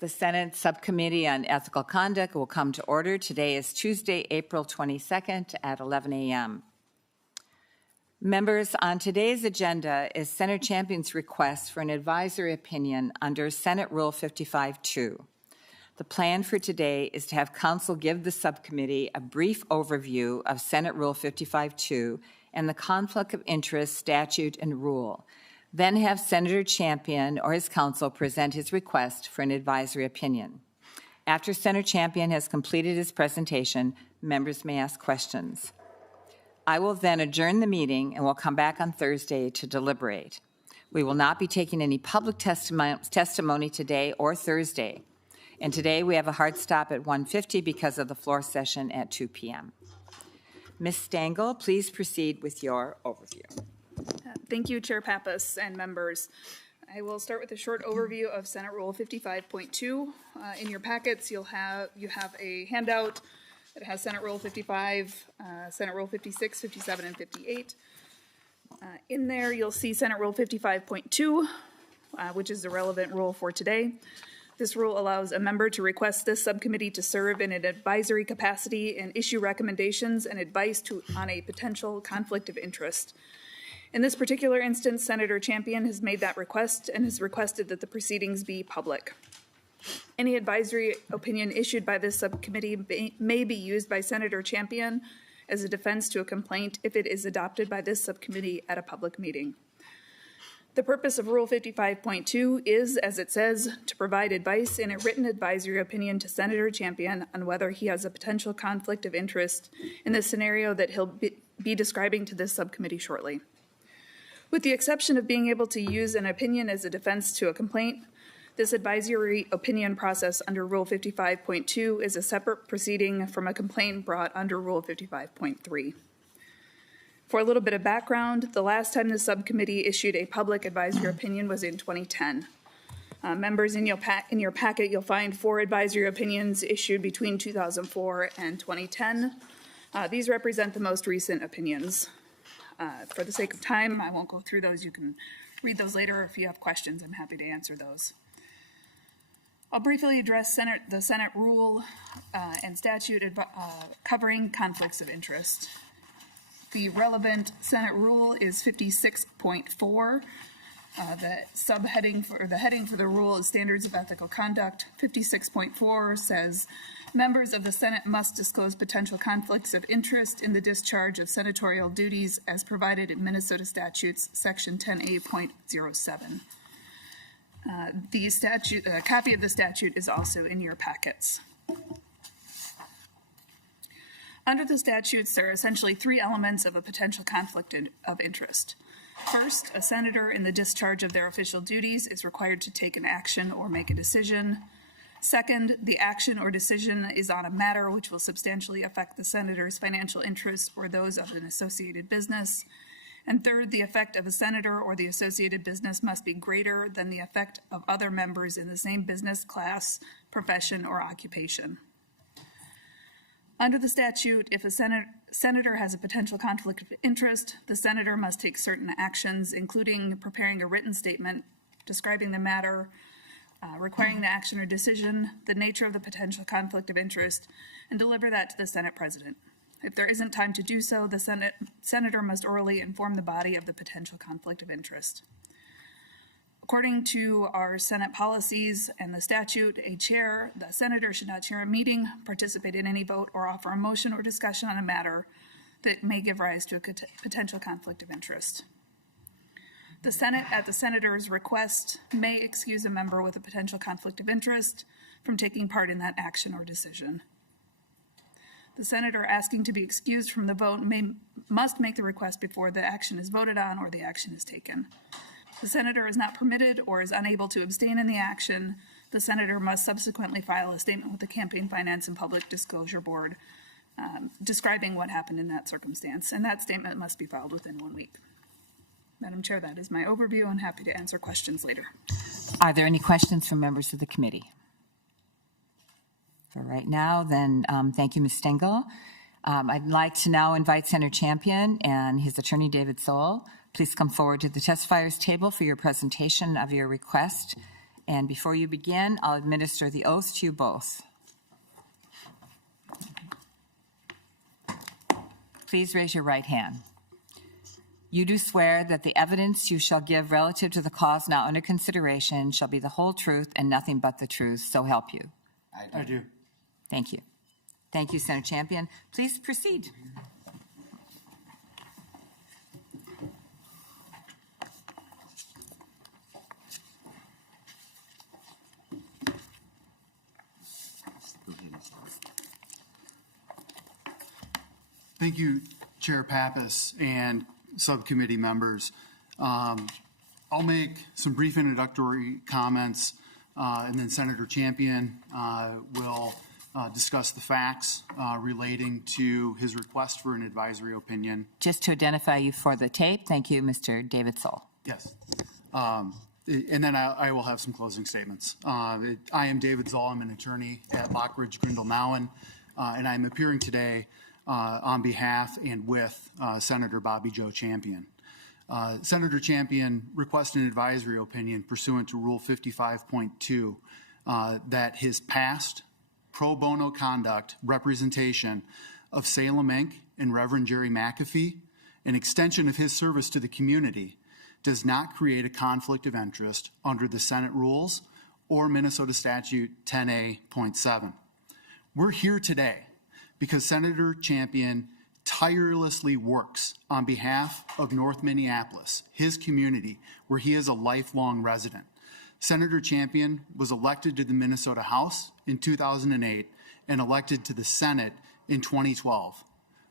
The Senate Subcommittee on Ethical Conduct will come to order. Today is Tuesday, April 22nd at 11 a.m. Members, on today's agenda is Senator Champion's request for an advisory opinion under Senate Rule 55-2. The plan for today is to have Council give the subcommittee a brief overview of Senate Rule 55-2 and the conflict of interest statute and rule. Then have Senator Champion or his counsel present his request for an advisory opinion. After Senator Champion has completed his presentation, members may ask questions. I will then adjourn the meeting and will come back on Thursday to deliberate. We will not be taking any public testimony today or Thursday. And today we have a hard stop at 1:50 because of the floor session at 2 p.m. Ms. Stengel, please proceed with your overview. Thank you, Chair Pappas and members. I will start with a short overview of Senate Rule 55.2. In your packets, you have a handout that has Senate Rule 55, Senate Rule 56, 57, and 58. In there, you'll see Senate Rule 55.2, which is the relevant rule for today. This rule allows a member to request this subcommittee to serve in an advisory capacity and issue recommendations and advice on a potential conflict of interest. In this particular instance, Senator Champion has made that request and has requested that the proceedings be public. Any advisory opinion issued by this subcommittee may be used by Senator Champion as a defense to a complaint if it is adopted by this subcommittee at a public meeting. The purpose of Rule 55.2 is, as it says, to provide advice in a written advisory opinion to Senator Champion on whether he has a potential conflict of interest in the scenario that he'll be describing to this subcommittee shortly. With the exception of being able to use an opinion as a defense to a complaint, this advisory opinion process under Rule 55.2 is a separate proceeding from a complaint brought under Rule 55.3. For a little bit of background, the last time the subcommittee issued a public advisory opinion was in 2010. Members, in your packet, you'll find 4 advisory opinions issued between 2004 and 2010. These represent the most recent opinions. For the sake of time, I won't go through those. You can read those later. If you have questions, I'm happy to answer those. I'll briefly address the Senate rule and statute covering conflicts of interest. The relevant Senate rule is 56.4. The heading for the rule is Standards of Ethical Conduct. 56.4 says, members of the Senate must disclose potential conflicts of interest in the discharge of senatorial duties as provided in Minnesota statutes, section 10A.07. A copy of the statute is also in your packets. Under the statutes, there are essentially 3 elements of a potential conflict of interest. First, a senator in the discharge of their official duties is required to take an action or make a decision. Second, the action or decision is on a matter which will substantially affect the senator's financial interests or those of an associated business. And third, the effect of a senator or the associated business must be greater than the effect of other members in the same business, class, profession, or occupation. Under the statute, if a senator has a potential conflict of interest, the senator must take certain actions, including preparing a written statement, describing the matter, requiring the action or decision, the nature of the potential conflict of interest, and deliver that to the Senate President. If there isn't time to do so, the senator must orally inform the body of the potential conflict of interest. According to our Senate policies and the statute, the senator should not chair a meeting, participate in any vote, or offer a motion or discussion on a matter that may give rise to a potential conflict of interest. The Senate, at the senator's request, may excuse a member with a potential conflict of interest from taking part in that action or decision. The senator asking to be excused from the vote must make the request before the action is voted on or the action is taken. The senator is not permitted or is unable to abstain in the action. The senator must subsequently file a statement with the Campaign Finance and Public Disclosure Board describing what happened in that circumstance, and that statement must be filed within 1 week. Madam Chair, that is my overview. I'm happy to answer questions later. Are there any questions from members of the committee? For right now, then thank you, Ms. Stengel. I'd like to now invite Senator Champion and his attorney, David Soul. Please come forward to the testifiers table for your presentation of your request And before you begin, I'll administer the oath to you both. Please raise your right hand. You do swear that the evidence you shall give relative to the cause now under consideration shall be the whole truth and nothing but the truth, so help you. I do. Thank you. Thank you, Senator Champion. Please proceed. Thank you, Chair Pappas and subcommittee members. I'll make some brief introductory comments, and then Senator Champion will discuss the facts relating to his request for an advisory opinion. Just to identify you for the tape, thank you, Mr. David Soul. Yes. And then I will have some closing statements. I am David Zoll. I'm an attorney at Lockridge, Grindle, Mowen, and I'm appearing today on behalf and with Senator Bobby Joe Champion. Senator Champion requested an advisory opinion pursuant to Rule 55.2 that his past pro bono conduct representation of Salem Inc. and Reverend Jerry McAfee, an extension of his service to the community, does not create a conflict of interest under the Senate rules or Minnesota Statute 10A.7. We're here today because Senator Champion tirelessly works on behalf of North Minneapolis, his community, where he is a lifelong resident. Senator Champion was elected to the Minnesota House in 2008 and elected to the Senate in 2012.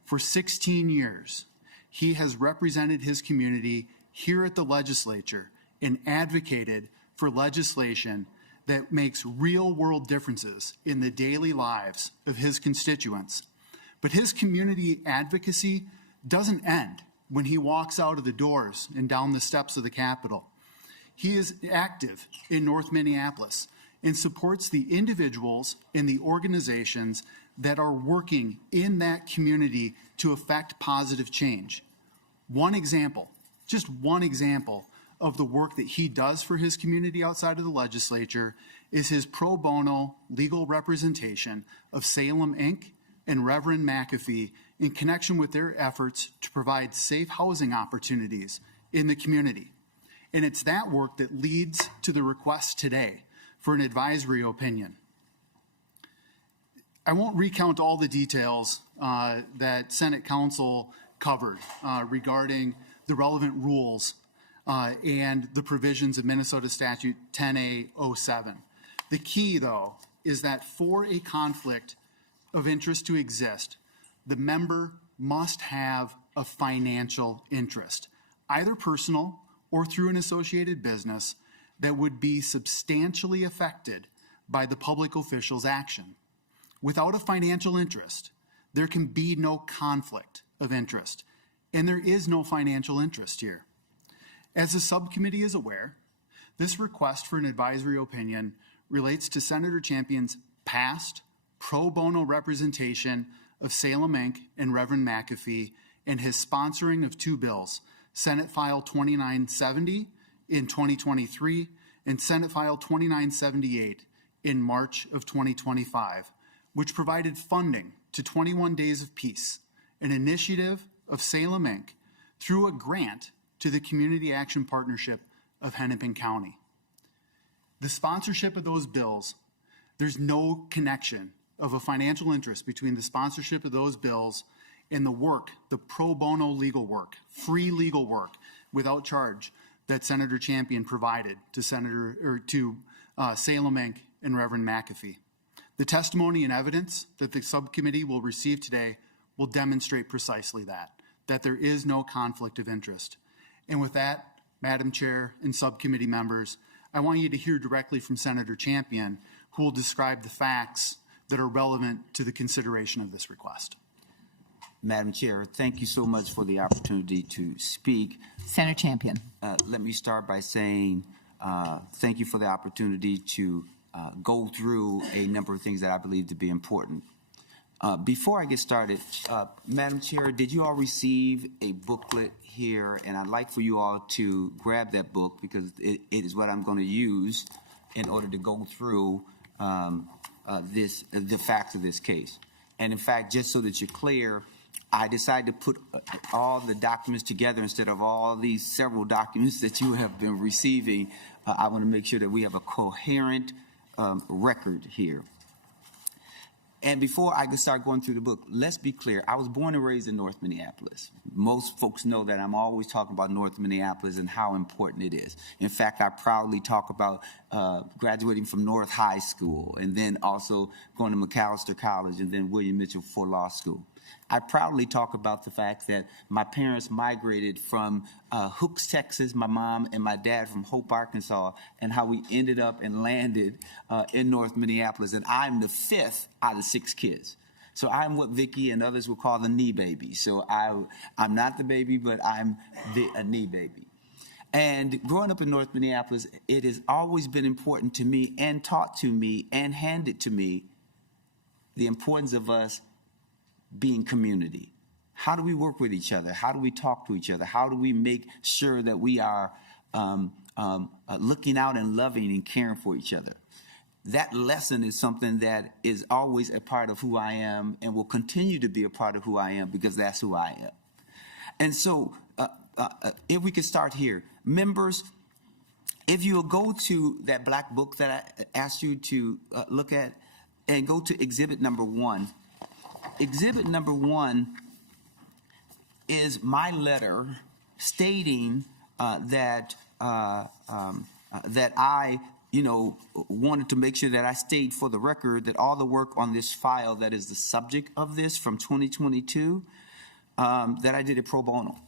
For 16 years, he has represented his community here at the legislature and advocated for legislation that makes real-world differences in the daily lives of his constituents. But his community advocacy doesn't end when he walks out of the doors and down the steps of the Capitol. He is active in North Minneapolis and supports the individuals and the organizations that are working in that community to affect positive change. One example, just one example of the work that he does for his community outside of the legislature is his pro bono legal representation of Salem Inc. and Reverend McAfee in connection with their efforts to provide safe housing opportunities in the community. And it's that work that leads to the request today for an advisory opinion. I won't recount all the details that Senate Council covered regarding the relevant rules and the provisions of Minnesota Statute 10A.07. The key, though, is that for a conflict of interest to exist, the member must have a financial interest, either personal or through an associated business, that would be substantially affected by the public official's action. Without a financial interest, there can be no conflict of interest, and there is no financial interest here. As the subcommittee is aware, this request for an advisory opinion relates to Senator Champion's past pro bono representation of Salem Inc. and Reverend McAfee and his sponsoring of two bills, Senate File 2970 in 2023 and Senate File 2978 in March of 2025, which provided funding to 21 Days of Peace, an initiative of Salem Inc. through a grant to the Community Action Partnership of Hennepin County. The sponsorship of those bills, there's no connection of a financial interest between the sponsorship of those bills and the work, the pro bono legal work, free legal work without charge that Senator Champion provided to Salem Inc. and Reverend McAfee. The testimony and evidence that the subcommittee will receive today will demonstrate precisely that there is no conflict of interest. And with that, Madam Chair and subcommittee members, I want you to hear directly from Senator Champion, who will describe the facts that are relevant to the consideration of this request. Madam Chair, thank you so much for the opportunity to speak. Senator Champion. Let me start by saying thank you for the opportunity to go through a number of things that I believe to be important. Before I get started, Madam Chair, did you all receive a booklet here? And I'd like for you all to grab that book because it is what I'm going to use in order to go through the facts of this case. And in fact, just so that you're clear, I decided to put all the documents together instead of all these several documents that you have been receiving. I want to make sure that we have a coherent record here. And before I can start going through the book, let's be clear. I was born and raised in North Minneapolis. Most folks know that I'm always talking about North Minneapolis and how important it is. In fact, I proudly talk about graduating from North High School and then also going to McAllister College and then William Mitchell for law school. I proudly talk about the fact that my parents migrated from Hooks, Texas, my mom and my dad from Hope, Arkansas, and how we ended up and landed in North Minneapolis. And I'm the fifth out of 6 kids. So I'm what Vicky and others would call the knee baby. So I'm not the baby, but I'm a knee baby. And growing up in North Minneapolis, it has always been important to me and taught to me and handed to me the importance of us being community. How do we work with each other? How do we talk to each other? How do we make sure that we are looking out and loving and caring for each other? That lesson is something that is always a part of who I am and will continue to be a part of who I am because that's who I am. And so if we could start here. Members, if you'll go to that black book that I asked you to look at and go to exhibit number 1. Exhibit number 1 is my letter stating that I, wanted to make sure that I stayed for the record that all the work on this file that is the subject of this from 2022, that I did it pro bono.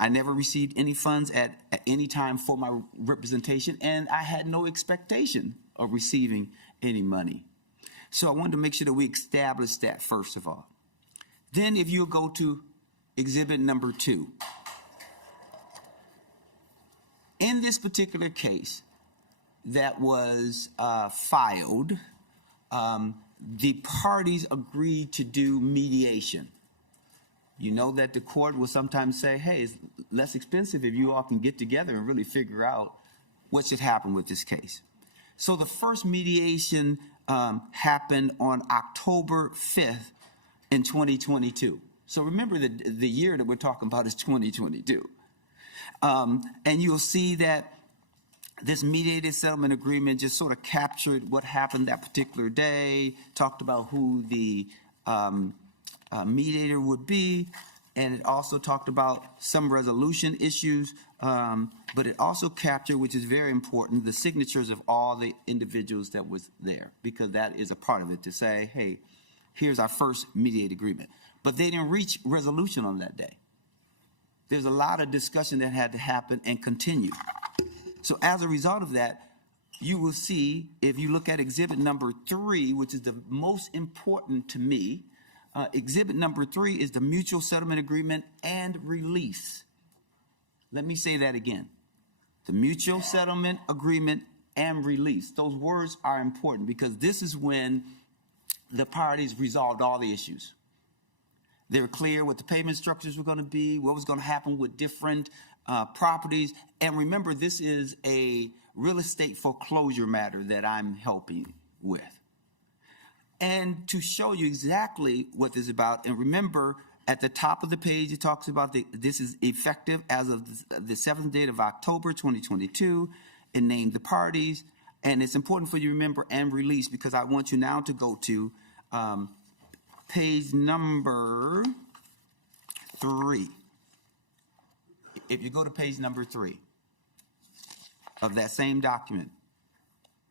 I never received any funds at any time for my representation, and I had no expectation of receiving any money. So I wanted to make sure that we establish that first of all. Then if you'll go to exhibit number 2. In this particular case that was filed, the parties agreed to do mediation. You know that the court will sometimes say, hey, it's less expensive if you all can get together and really figure out what should happen with this case. So the first mediation happened on October 5th in 2022. So remember the year that we're talking about is 2022. And you'll see that this mediated settlement agreement just sort of captured what happened that particular day, talked about who the mediator would be, and it also talked about some resolution issues, but it also captured, which is very important, the signatures of all the individuals that was there, because that is a part of it to say, hey, here's our first mediated agreement. But they didn't reach resolution on that day. There's a lot of discussion that had to happen and continue. So as a result of that, you will see, if you look at exhibit number 3, which is the most important to me, exhibit number 3 is the mutual settlement agreement and release. Let me say that again. The mutual settlement agreement and release. Those words are important because this is when the parties resolved all the issues. They were clear what the payment structures were going to be, what was going to happen with different properties. And remember, this is a real estate foreclosure matter that I'm helping with. And to show you exactly what this is about, and remember, at the top of the page, it talks about this is effective as of the 7th date of October 2022. It named the parties. And it's important for you to remember and release, because I want you now to go to page number 3. If you go to page number 3 of that same document,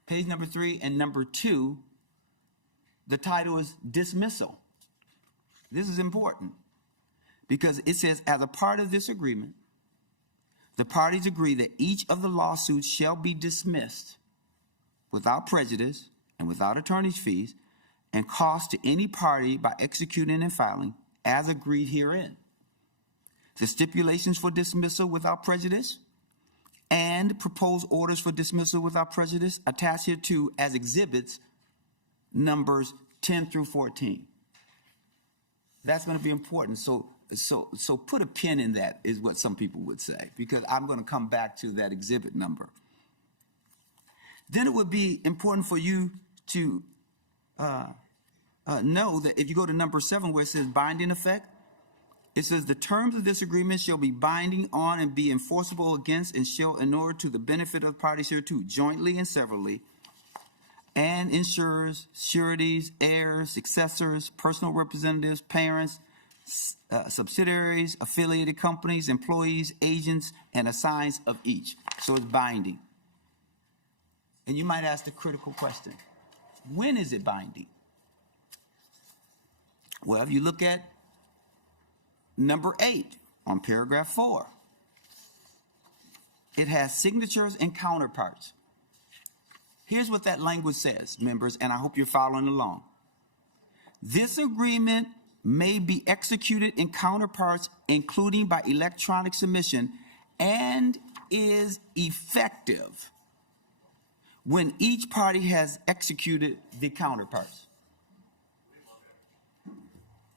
page number 3 and number 2, the title is dismissal. This is important because it says, as a part of this agreement, the parties agree that each of the lawsuits shall be dismissed without prejudice and without attorney's fees and cost to any party by executing and filing as agreed herein. The stipulations for dismissal without prejudice and proposed orders for dismissal without prejudice attached here to as exhibits numbers 10 through 14. That's going to be important. So put a pin in that is what some people would say, because I'm going to come back to that exhibit number. Then it would be important for you to know that if you go to number 7 where it says binding effect, it says the terms of this agreement shall be binding on and be enforceable against and shall inure to the benefit of parties hereto, jointly and severally, and insurers, sureties, heirs, successors, personal representatives, parents, subsidiaries, affiliated companies, employees, agents, and assigns of each. So it's binding. And you might ask the critical question, when is it binding? Well, if you look at number 8 on paragraph 4, it has signatures and counterparts. Here's what that language says, members, and I hope you're following along. This agreement may be executed in counterparts, including by electronic submission, and is effective when each party has executed the counterparts.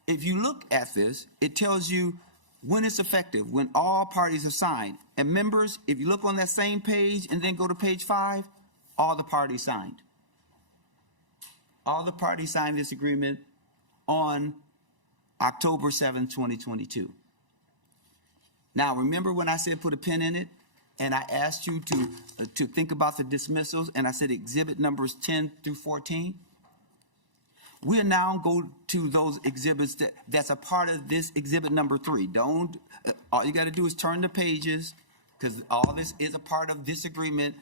If you look at this, it tells you when it's effective, when all parties have signed. And members, if you look on that same page and then go to page 5, all the parties signed. All the parties signed this agreement on October 7, 2022. Now, remember when I said put a pin in it, and I asked you to think about the dismissals, and I said exhibit numbers 10 through 14? We'll now go to those exhibits that's a part of this exhibit number 3. All you got to do is turn the pages, because all this is a part of this agreement,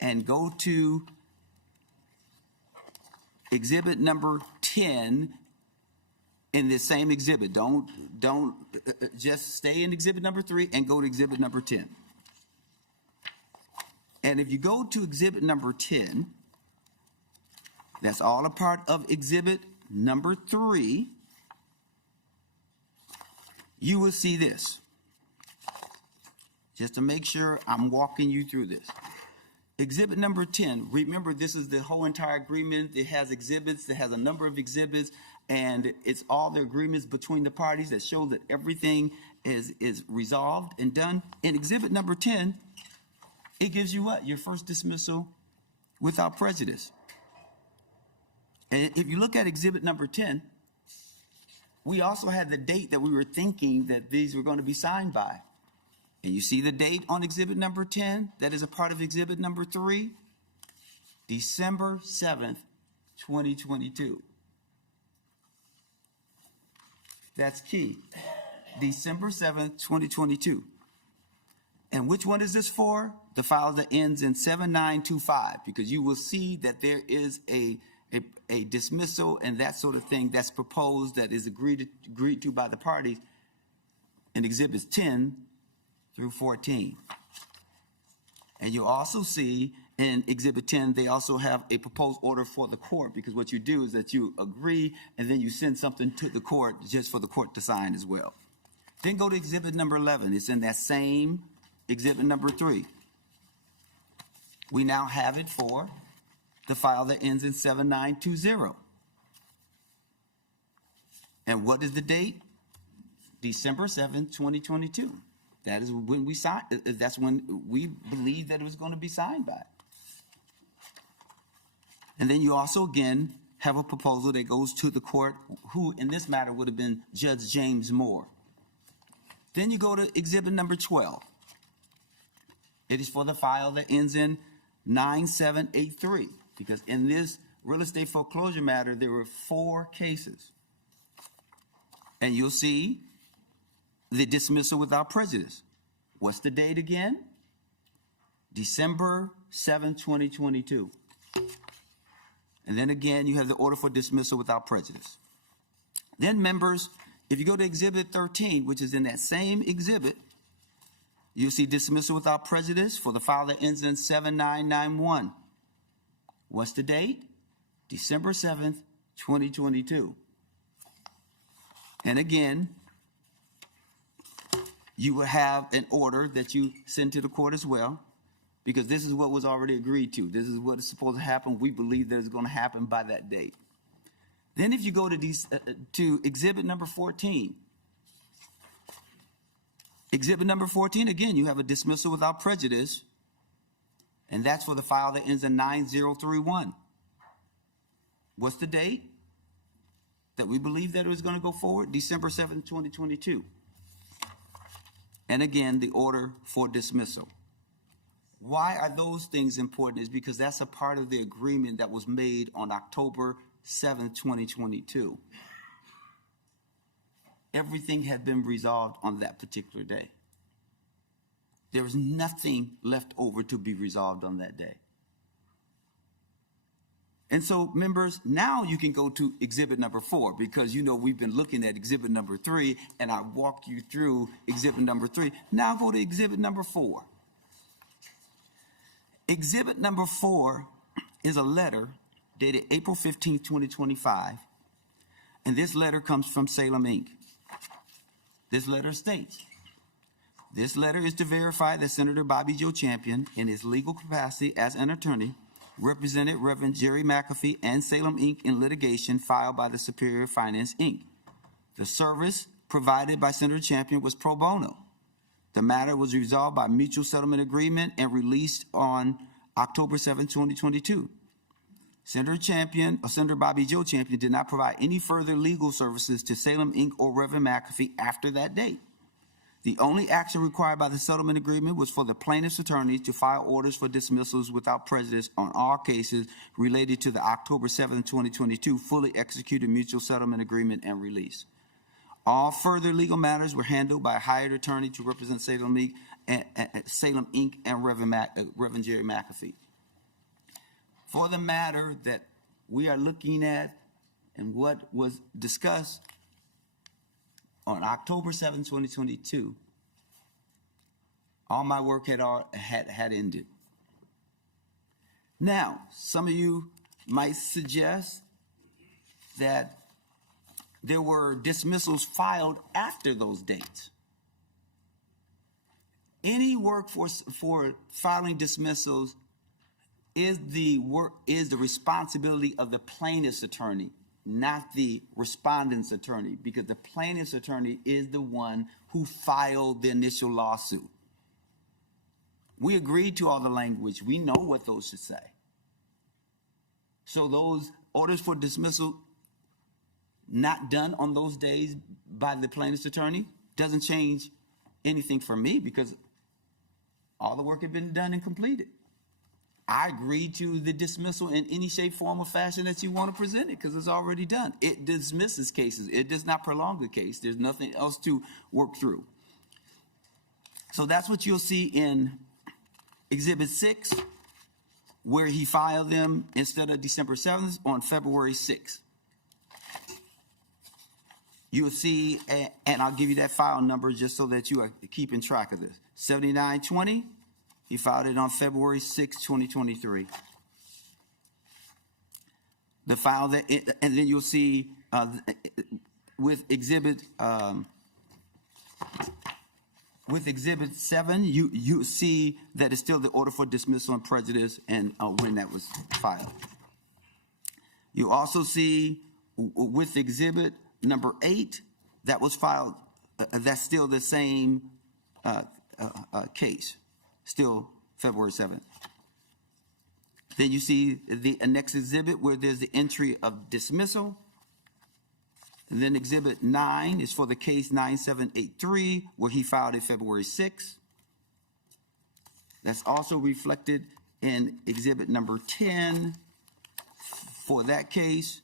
and go to exhibit number 10 in this same exhibit. Don't just stay in exhibit number 3 and go to exhibit number 10. And if you go to exhibit number 10, that's all a part of exhibit number 3, you will see this. Just to make sure I'm walking you through this. Exhibit number 10, remember this is the whole entire agreement. It has exhibits, it has a number of exhibits, and it's all the agreements between the parties that show that everything is resolved and done. In exhibit number 10, it gives you what? Your first dismissal without prejudice. And if you look at exhibit number 10, we also had the date that we were thinking that these were going to be signed by. And you see the date on exhibit number 10 that is a part of exhibit number 3? December 7th, 2022. That's key. December 7th, 2022. And which one is this for? The file that ends in 7925, because you will see that there is a dismissal and that sort of thing that's proposed, that is agreed to by the parties in exhibits 10 through 14. And you also see in exhibit 10, they also have a proposed order for the court, because what you do is that you agree and then you send something to the court just for the court to sign as well. Then go to exhibit number 11. It's in that same exhibit number 3. We now have it for the file that ends in 7920. And what is the date? December 7th, 2022. That is when we signed. That's when we believed that it was going to be signed by. And then you also, again, have a proposal that goes to the court, who in this matter would have been Judge James Moore. Then you go to exhibit number 12. It is for the file that ends in 9783, because in this real estate foreclosure matter, there were 4 cases. And you'll see the dismissal without prejudice. What's the date again? December 7, 2022. And then again, you have the order for dismissal without prejudice. Then, members, if you go to exhibit 13, which is in that same exhibit, you'll see dismissal without prejudice for the file that ends in 7991. What's the date? December 7th, 2022. And again, you will have an order that you send to the court as well, because this is what was already agreed to. This is what is supposed to happen. We believe that it's going to happen by that date. Then if you go to exhibit number 14, exhibit number 14, again, you have a dismissal without prejudice And that's for the file that ends in 9031. What's the date that we believe that it was going to go forward? December 7th, 2022. And again, the order for dismissal. Why are those things important? Is because that's a part of the agreement that was made on October 7th, 2022. Everything had been resolved on that particular day. There was nothing left over to be resolved on that day. And so, members, now you can go to exhibit number 4, because you know we've been looking at exhibit number 3, and I walked you through exhibit number 3. Now go to exhibit number 4. Exhibit number 4 is a letter dated April 15, 2025, and this letter comes from Salem, Inc. This letter states, this letter is to verify that Senator Bobby Joe Champion, in his legal capacity as an attorney, represented Reverend Jerry McAfee and Salem, Inc. in litigation filed by the Superior Finance, Inc. The service provided by Senator Champion was pro bono. The matter was resolved by mutual settlement agreement and released on October 7, 2022. Senator Bobby Joe Champion did not provide any further legal services to Salem, Inc. or Reverend McAfee after that date. The only action required by the settlement agreement was for the plaintiff's attorneys to file orders for dismissals without prejudice on all cases related to the October 7, 2022 fully executed mutual settlement agreement and release. All further legal matters were handled by a hired attorney to represent Salem, Inc. and Reverend Jerry McAfee. For the matter that we are looking at and what was discussed on October 7, 2022, all my work had ended. Now, some of you might suggest that there were dismissals filed after those dates. Any work for filing dismissals is the responsibility of the plaintiff's attorney, not the respondent's attorney, because the plaintiff's attorney is the one who filed the initial lawsuit. We agreed to all the language. We know what those should say. So those orders for dismissal not done on those days by the plaintiff's attorney doesn't change anything for me, because all the work had been done and completed. I agreed to the dismissal in any shape, form, or fashion that you want to present it, because it's already done. It dismisses cases. It does not prolong the case. There's nothing else to work through. So that's what you'll see in Exhibit 6, where he filed them instead of December 7th on February 6th. You'll see, and I'll give you that file number just so that you are keeping track of this. 7920. He filed it on February 6, 2023. The file that, and then you'll see with Exhibit 7, you see that it's still the order for dismissal and prejudice and when that was filed. You also see with Exhibit number 8 that was filed. That's still the same case. Still February 7th. Then you see the next exhibit where there's the entry of dismissal. And then Exhibit 9 is for the case 9783, where he filed it February 6th. That's also reflected in Exhibit number 10 for that case,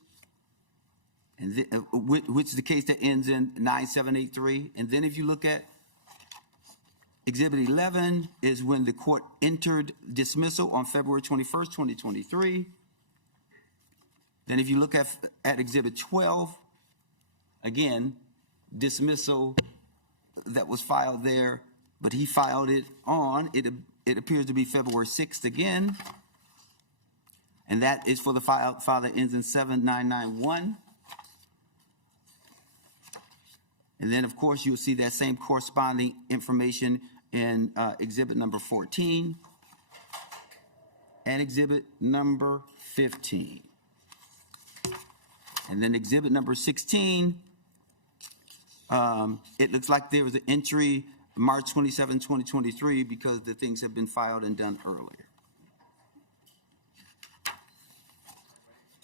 and which is the case that ends in 9783. And then if you look at Exhibit 11 is when the court entered dismissal on February 21st, 2023. Then if you look at Exhibit 12, again, dismissal that was filed there, but he filed it on, it appears to be February 6th again. And that is for the file that ends in 7991. And then, of course, you'll see that same corresponding information in Exhibit number 14 and Exhibit number 15. And then Exhibit number 16, it looks like there was an entry March 27, 2023, because the things have been filed and done earlier.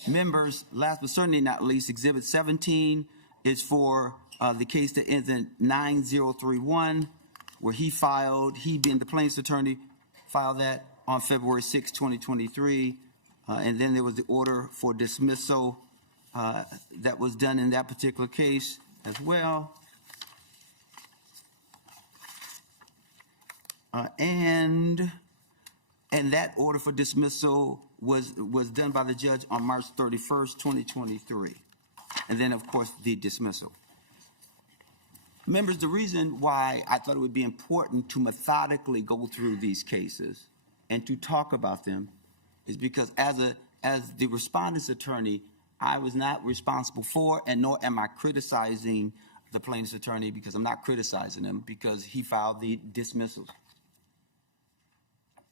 Members, last but certainly not least, Exhibit 17 is for the case that ends in 9031, where he being the plaintiff's attorney, filed that on February 6, 2023. And then there was the order for dismissal that was done in that particular case as well. And that order for dismissal was done by the judge on March 31st, 2023. And then, of course, the dismissal. Members, the reason why I thought it would be important to methodically go through these cases and to talk about them is because as the respondent's attorney, I was not responsible for, and nor am I criticizing the plaintiff's attorney, because I'm not criticizing him, because he filed the dismissals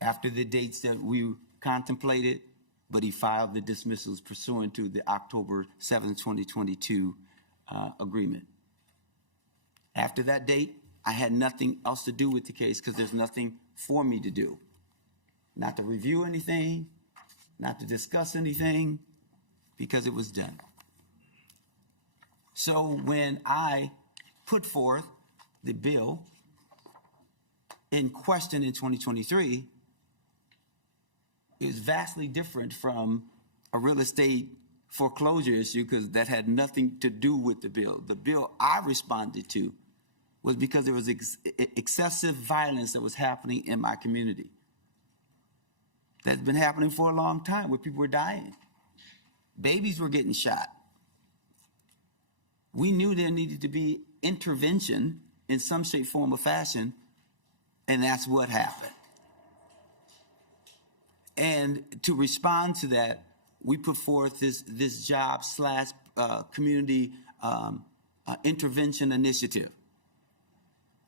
after the dates that we contemplated, but he filed the dismissals pursuant to the October 7, 2022 agreement. After that date, I had nothing else to do with the case because there's nothing for me to do. Not to review anything, not to discuss anything, because it was done. So when I put forth the bill in question in 2023, it was vastly different from a real estate foreclosure issue because that had nothing to do with the bill. The bill I responded to was because there was excessive violence that was happening in my community. That's been happening for a long time, where people were dying. Babies were getting shot. We knew there needed to be intervention in some shape, form, or fashion, and that's what happened. And to respond to that, we put forth this job / community intervention initiative.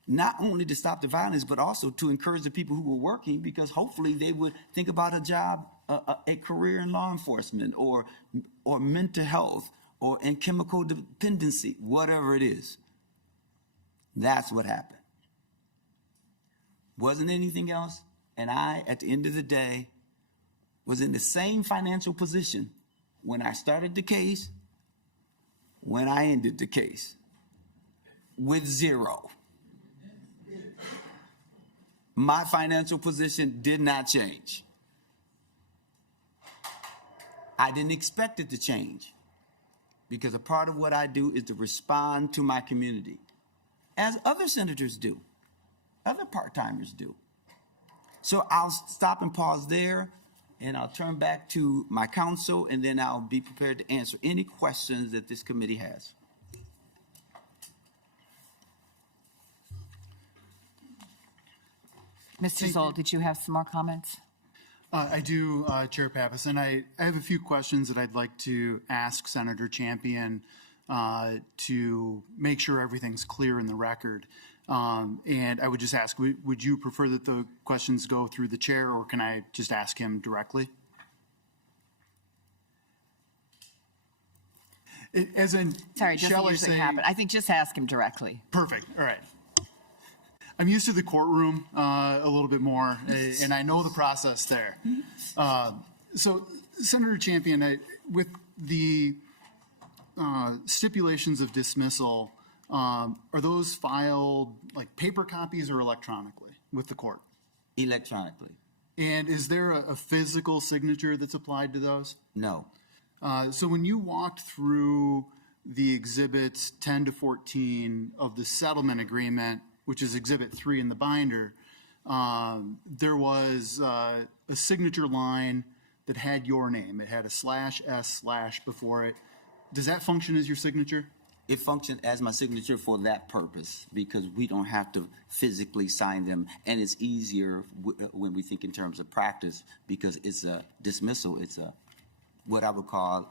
Not only to stop the violence, but also to encourage the people who were working, because hopefully they would think about a job, a career in law enforcement or mental health or in chemical dependency, whatever it is. That's what happened. Wasn't anything else. And I, at the end of the day, was in the same financial position when I started the case, when I ended the case, with zero. My financial position did not change. I didn't expect it to change because a part of what I do is to respond to my community, as other senators do, other part-timers do. So I'll stop and pause there, and I'll turn back to my counsel, and then I'll be prepared to answer any questions that this committee has. Mr. Zoll, did you have some more comments? I do, Chair Pappas, and I have a few questions that I'd like to ask Senator Champion to make sure everything's clear in the record. And I would just ask, would you prefer that the questions go through the chair, or can I just ask him directly? As in, Sorry, it doesn't usually happen. I think just ask him directly. Perfect. All right. I'm used to the courtroom a little bit more, and I know the process there. So, Senator Champion, with the stipulations of dismissal, are those filed like paper copies or electronically with the court? Electronically. And is there a physical signature that's applied to those? No. So when you walked through the exhibits 10 to 14 of the settlement agreement, which is Exhibit 3 in the binder, there was a signature line that had your name. It had a /S/ before it. Does that function as your signature? It functioned as my signature for that purpose because we don't have to physically sign them, and it's easier when we think in terms of practice because it's a dismissal. It's what I would call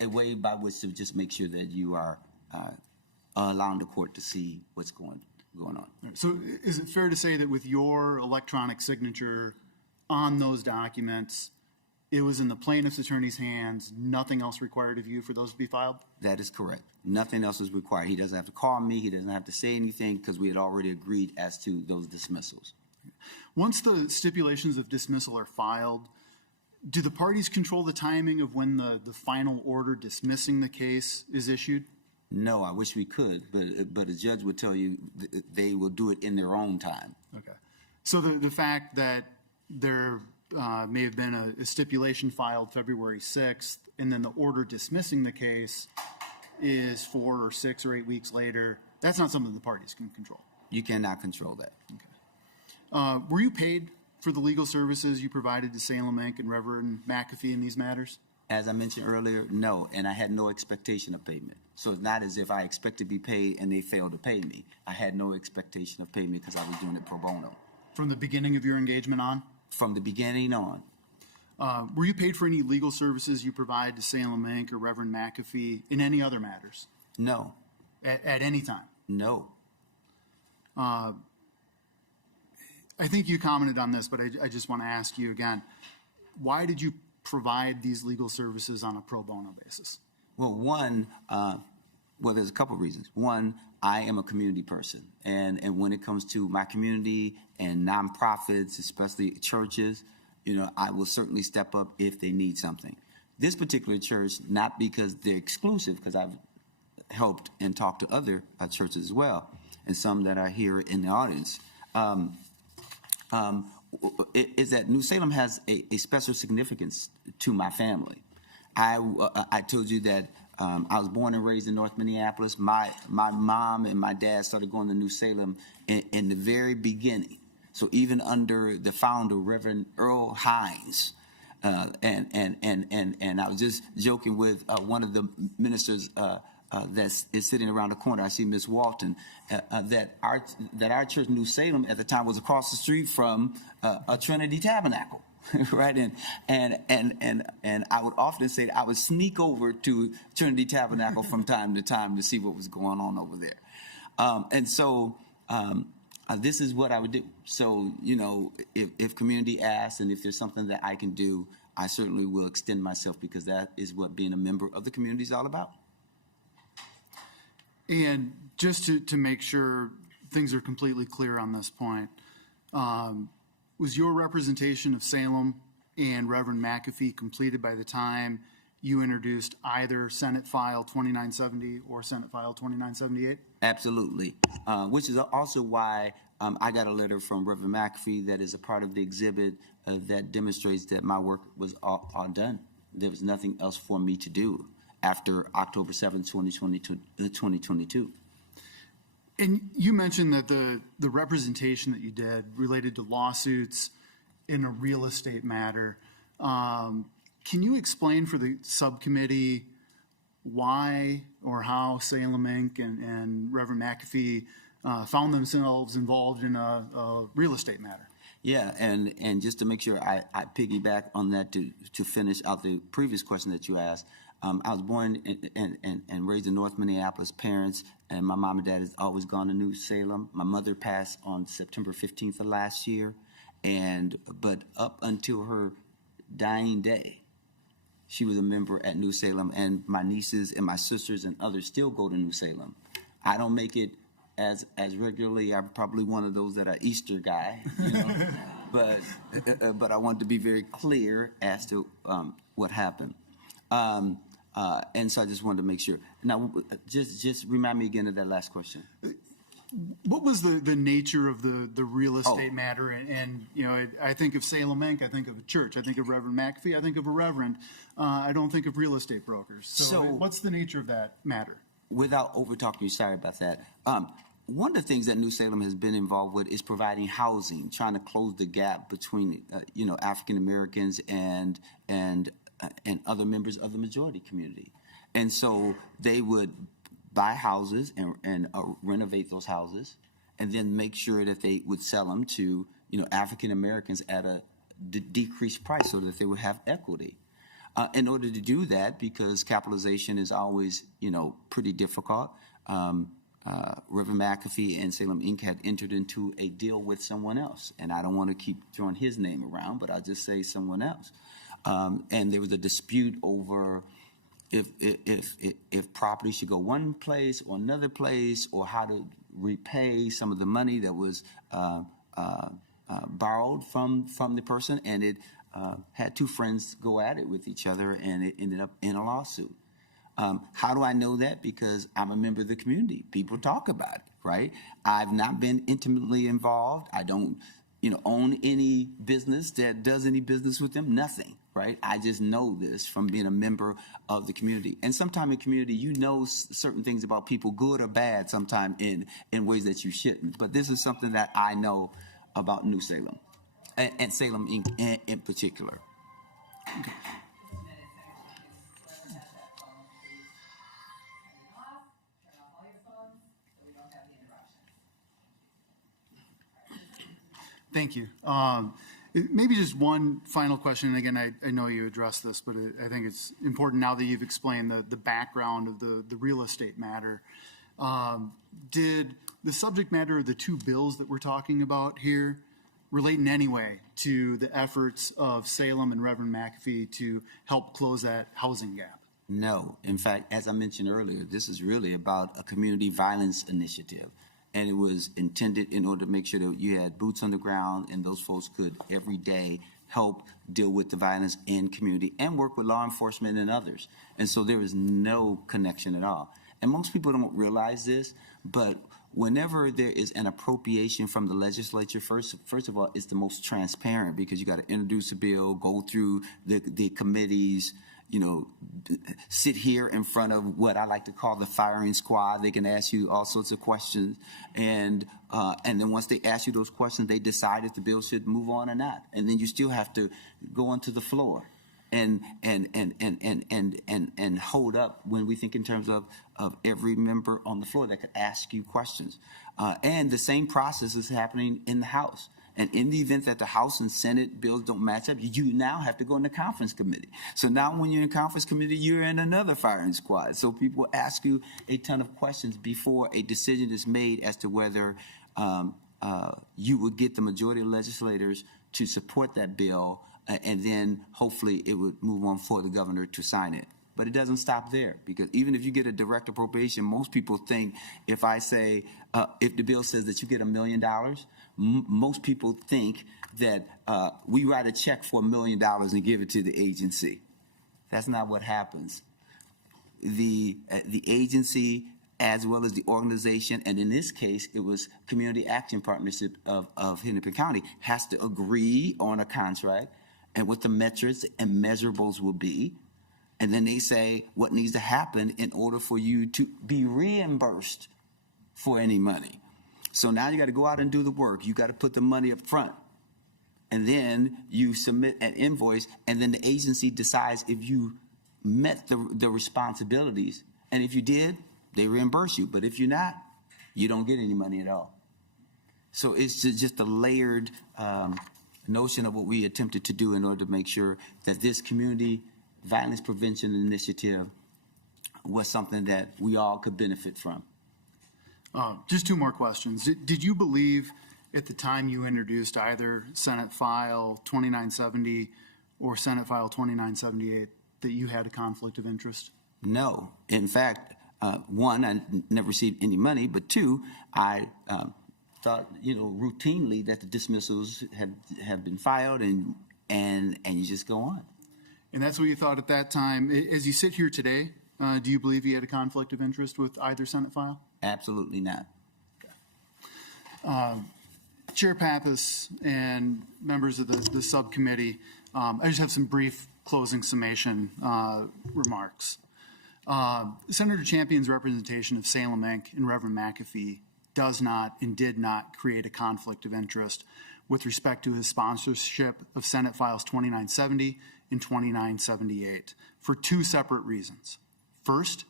a way by which to just make sure that you are allowing the court to see what's going on. So is it fair to say that with your electronic signature on those documents, it was in the plaintiff's attorney's hands, nothing else required of you for those to be filed? That is correct. Nothing else is required. He doesn't have to call me. He doesn't have to say anything because we had already agreed as to those dismissals. Once the stipulations of dismissal are filed, Do the parties control the timing of when the final order dismissing the case is issued? No, I wish we could, but a judge would tell you they will do it in their own time. Okay. So the fact that there may have been a stipulation filed February 6th, and then the order dismissing the case is 4 or 6 or 8 weeks later, that's not something the parties can control. You cannot control that. Okay. Were you paid for the legal services you provided to Salem Inc. and Reverend McAfee in these matters? As I mentioned earlier, no, and I had no expectation of payment. So it's not as if I expect to be paid and they failed to pay me. I had no expectation of payment because I was doing it pro bono. From the beginning of your engagement on? From the beginning on. Were you paid for any legal services you provide to Salem Inc. or Reverend McAfee in any other matters? No. At any time? No. I think you commented on this, but I just want to ask you again. Why did you provide these legal services on a pro bono basis? Well, there's a couple of reasons. One, I am a community person, and when it comes to my community and nonprofits, especially churches, I will certainly step up if they need something. This particular church, not because they're exclusive, because I've helped and talked to other churches as well, and some that are here in the audience, is that New Salem has a special significance to my family. I told you that I was born and raised in North Minneapolis. My mom and my dad started going to New Salem in the very beginning. So even under the founder, Reverend Earl Hines, and I was just joking with one of the ministers that is sitting around the corner. I see Miss Walton. That our church, New Salem, at the time was across the street from a Trinity Tabernacle. Right, and I would often say that I would sneak over to Trinity Tabernacle from time to time to see what was going on over there, and so this is what I would do. So if community asks and if there's something that I can do, I certainly will extend myself, because that is what being a member of the community is all about. And just to make sure things are completely clear on this point. Was your representation of Salem and Reverend McAfee completed by the time you introduced either Senate File 2970 or Senate File 2978? Absolutely, which is also why I got a letter from Reverend McAfee that is a part of the exhibit that demonstrates that my work was all done. There was nothing else for me to do after October 7, 2022. And you mentioned that the representation that you did related to lawsuits in a real estate matter. Can you explain for the subcommittee why or how Salem Inc. and Reverend McAfee found themselves involved in a real estate matter? Yeah, and just to make sure I piggyback on that to finish out the previous question that you asked. I was born and raised in North Minneapolis. Parents and my mom and dad has always gone to New Salem. My mother passed on September 15th of last year, but up until her dying day, she was a member at New Salem, and my nieces and my sisters and others still go to New Salem. I don't make it as regularly. I'm probably one of those that are Easter guy, but I want to be very clear as to what happened. And so I just wanted to make sure. Now, just remind me again of that last question. What was the nature of the real estate matter? And I think of Salem Inc., I think of a church. I think of Reverend McAfee, I think of a reverend. I don't think of real estate brokers. So what's the nature of that matter? Without over-talking you, sorry about that. One of the things that New Salem has been involved with is providing housing, trying to close the gap between African Americans and other members of the majority community. And so they would buy houses and renovate those houses, and then make sure that they would sell them to African Americans at a decreased price so that they would have equity. In order to do that, because capitalization is always pretty difficult, Reverend McAfee and Salem Inc. had entered into a deal with someone else, and I don't want to keep throwing his name around, but I'll just say someone else. And there was a dispute over if property should go one place or another place, or how to repay some of the money that was borrowed from the person. And had two friends go at it with each other, and it ended up in a lawsuit. How do I know that? Because I'm a member of the community. People talk about it, right? I've not been intimately involved. I don't, own any business that does any business with them. Nothing, right? I just know this from being a member of the community. And sometimes in community, certain things about people, good or bad, sometimes in ways that you shouldn't. But this is something that I know about New Salem, and Salem in particular. Okay. Thank you. Maybe just one final question. And again, I know you addressed this, but I think it's important now that you've explained the background of the real estate matter. Did the subject matter of the two bills that we're talking about here relate in any way to the efforts of Salem and Reverend McAfee to help close that housing gap? No. In fact, as I mentioned earlier, this is really about a community violence initiative. And it was intended in order to make sure that you had boots on the ground and those folks could every day help deal with the violence in community and work with law enforcement and others. And so there is no connection at all. And most people don't realize this, but whenever there is an appropriation from the legislature, first of all, it's the most transparent because you got to introduce a bill, go through the committees, sit here in front of what I like to call the firing squad. They can ask you all sorts of questions, and then once they ask you those questions, they decide if the bill should move on or not. And then you still have to go onto the floor and hold up when we think in terms of every member on the floor that could ask you questions. And the same process is happening in the House. And in the event that the House and Senate bills don't match up, you now have to go in the conference committee. So now when you're in conference committee, you're in another firing squad. So people ask you a ton of questions before a decision is made as to whether you would get the majority of legislators to support that bill, and then hopefully it would move on for the governor to sign it. But it doesn't stop there, because even if you get a direct appropriation, most people think if I say, if the bill says that you get $1 million, most people think that we write a check for $1 million and give it to the agency. That's not what happens. The agency, as well as the organization, and in this case, it was Community Action Partnership of Hennepin County, has to agree on a contract and what the metrics and measurables will be. And then they say what needs to happen in order for you to be reimbursed for any money. So now you got to go out and do the work. You got to put the money up front. And then you submit an invoice, and then the agency decides if you met the responsibilities. And if you did, they reimburse you. But if you're not, you don't get any money at all. So it's just a layered notion of what we attempted to do in order to make sure that this community violence prevention initiative was something that we all could benefit from. Just two more questions. Did you believe at the time you introduced either Senate File 2970 or Senate File 2978 that you had a conflict of interest? No. In fact, one, I never received any money, but two, I thought, routinely that the dismissals have been filed and you just go on. And that's what you thought at that time. As you sit here today, do you believe you had a conflict of interest with either Senate file? Absolutely not. Okay. Chair Pappas and members of the subcommittee, I just have some brief closing summation remarks. Senator Champion's representation of Salem Inc. and Reverend McAfee does not and did not create a conflict of interest with respect to his sponsorship of Senate Files 2970 and 2978 for two separate reasons. First,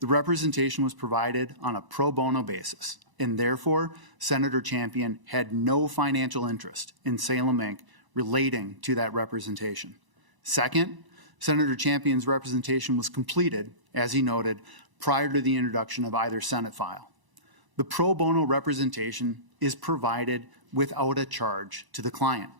the representation was provided on a pro bono basis, and therefore Senator Champion had no financial interest in Salem Inc. relating to that representation. Second, Senator Champion's representation was completed, as he noted, prior to the introduction of either Senate file. The pro bono representation is provided without a charge to the client.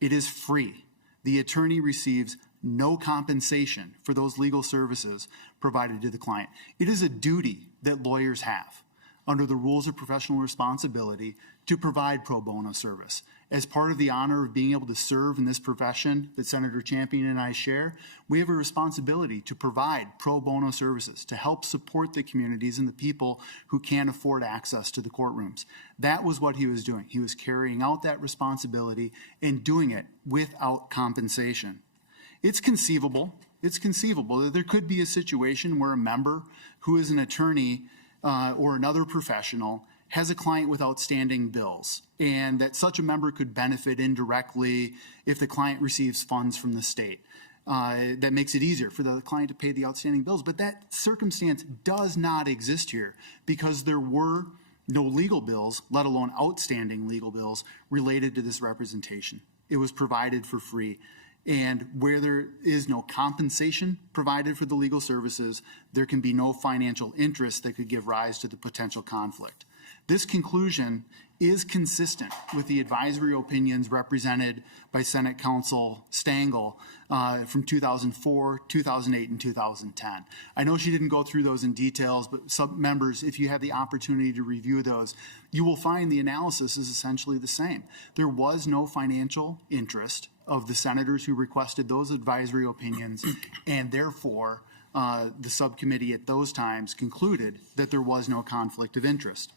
It is free. The attorney receives no compensation for those legal services provided to the client. It is a duty that lawyers have. under the rules of professional responsibility to provide pro bono service. As part of the honor of being able to serve in this profession that Senator Champion and I share, we have a responsibility to provide pro bono services to help support the communities and the people who can't afford access to the courtrooms. That was what he was doing. He was carrying out that responsibility and doing it without compensation. It's conceivable that there could be a situation where a member who is an attorney or another professional has a client with outstanding bills, and that such a member could benefit indirectly if the client receives funds from the state. That makes it easier for the client to pay the outstanding bills. But that circumstance does not exist here because there were no legal bills, let alone outstanding legal bills, related to this representation. It was provided for free. And where there is no compensation provided for the legal services, there can be no financial interest that could give rise to the potential conflict. This conclusion is consistent with the advisory opinions represented by Senate Counsel Stengel from 2004, 2008, and 2010. I know she didn't go through those in details, but members, if you have the opportunity to review those, you will find the analysis is essentially the same. There was no financial interest of the senators who requested those advisory opinions, and therefore the subcommittee at those times concluded that there was no conflict of interest.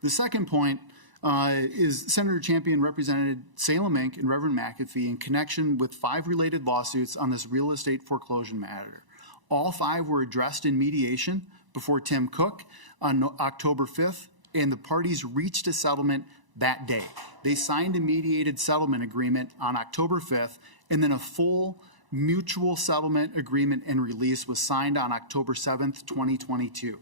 The second point is Senator Champion represented Salem Inc. and Reverend McAfee in connection with 5 related lawsuits on this real estate foreclosure matter. All 5 were addressed in mediation before Tim Cook on October 5th, and the parties reached a settlement that day. They signed a mediated settlement agreement on October 5th, and then a full mutual settlement agreement and release was signed on October 7th, 2022.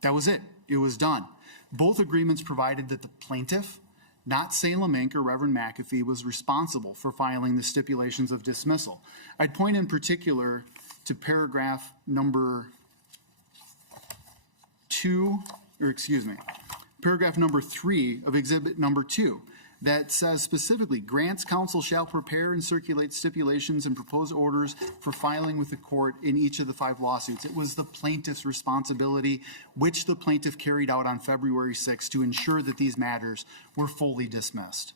That was it. It was done. Both agreements provided that the plaintiff, not Salem Inc. or Reverend McAfee, was responsible for filing the stipulations of dismissal. I'd point in particular to paragraph number 3 of exhibit number 2 that says specifically, grants counsel shall prepare and circulate stipulations and propose orders for filing with the court in each of the 5 lawsuits. It was the plaintiff's responsibility, which the plaintiff carried out on February 6th to ensure that these matters were fully dismissed.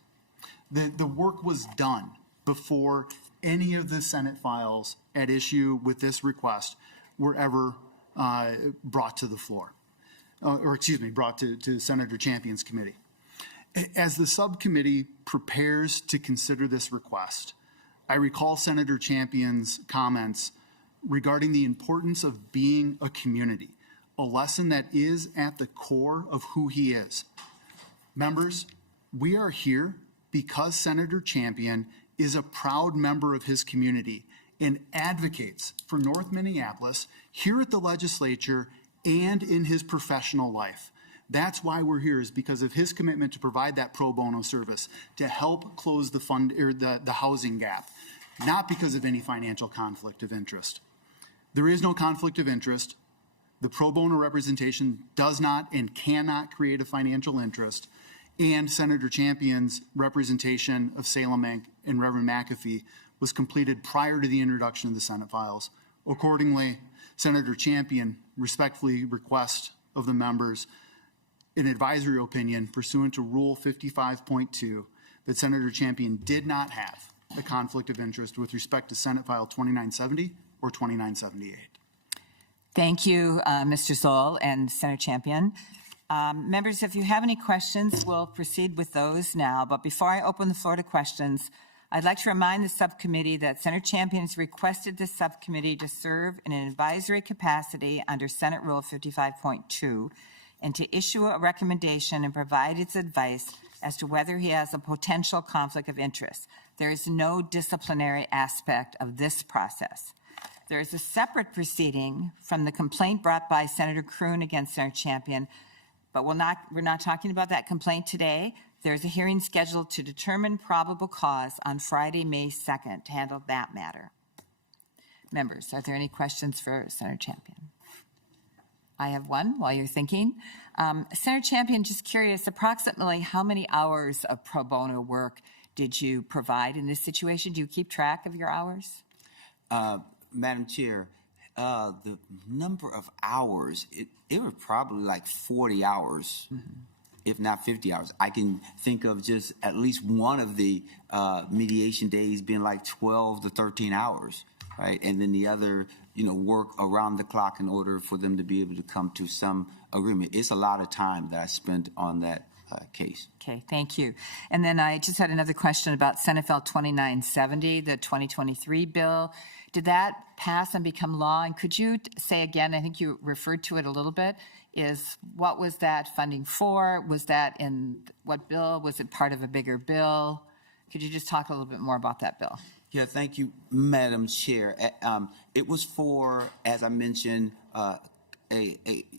The work was done before any of the Senate files at issue with this request were ever brought to the floor, brought to Senator Champion's committee. As the subcommittee prepares to consider this request, I recall Senator Champion's comments regarding the importance of being a community, a lesson that is at the core of who he is. Members, we are here because Senator Champion is a proud member of his community and advocates for North Minneapolis here at the legislature and in his professional life. That's why we're here, is because of his commitment to provide that pro bono service to help close the housing gap, not because of any financial conflict of interest. There is no conflict of interest. The pro bono representation does not and cannot create a financial interest, and Senator Champion's representation of Salem Inc. and Reverend McAfee was completed prior to the introduction of the Senate files. Accordingly, Senator Champion respectfully requests of the members an advisory opinion pursuant to Rule 55.2 that Senator Champion did not have a conflict of interest with respect to Senate File 2970 or 2978. Thank you, Mr. Zoll and Senator Champion. Members, if you have any questions, we'll proceed with those now. But before I open the floor to questions, I'd like to remind the subcommittee that Senator Champion has requested the subcommittee to serve in an advisory capacity under Senate Rule 55.2 and to issue a recommendation and provide its advice as to whether he has a potential conflict of interest. There is no disciplinary aspect of this process. There is a separate proceeding from the complaint brought by Senator Kroon against Senator Champion, but we're not talking about that complaint today. There's a hearing scheduled to determine probable cause on Friday, May 2nd to handle that matter. Members, are there any questions for Senator Champion? I have one while you're thinking. Senator Champion, just curious, approximately how many hours of pro bono work did you provide in this situation? Do you keep track of your hours? Madam Chair, the number of hours, it was probably like 40 hours, if not 50 hours. I can think of just at least one of the mediation days being like 12 to 13 hours, right? And then the other, work around the clock in order for them to be able to come to some agreement. It's a lot of time that I spent on that case. Okay, thank you. And then I just had another question about Senate Bill 2970, the 2023 bill. Did that pass and become law? And could you say again, I think you referred to it a little bit, what was that funding for? Was that in what bill? Was it part of a bigger bill? Could you just talk a little bit more about that bill? Yeah, thank you, Madam Chair. It was for, as I mentioned, a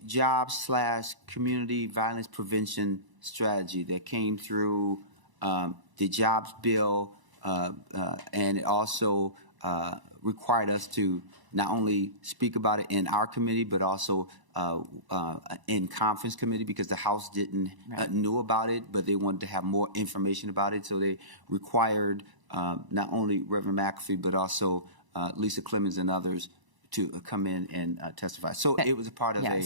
job/community violence prevention strategy that came through the jobs bill, and it also required us to not only speak about it in our committee, but also in conference committee, because the House didn't knew about it, but they wanted to have more information about it. So they required not only Reverend McAfee, but also Lisa Clemens and others to come in and testify. So it was a part of a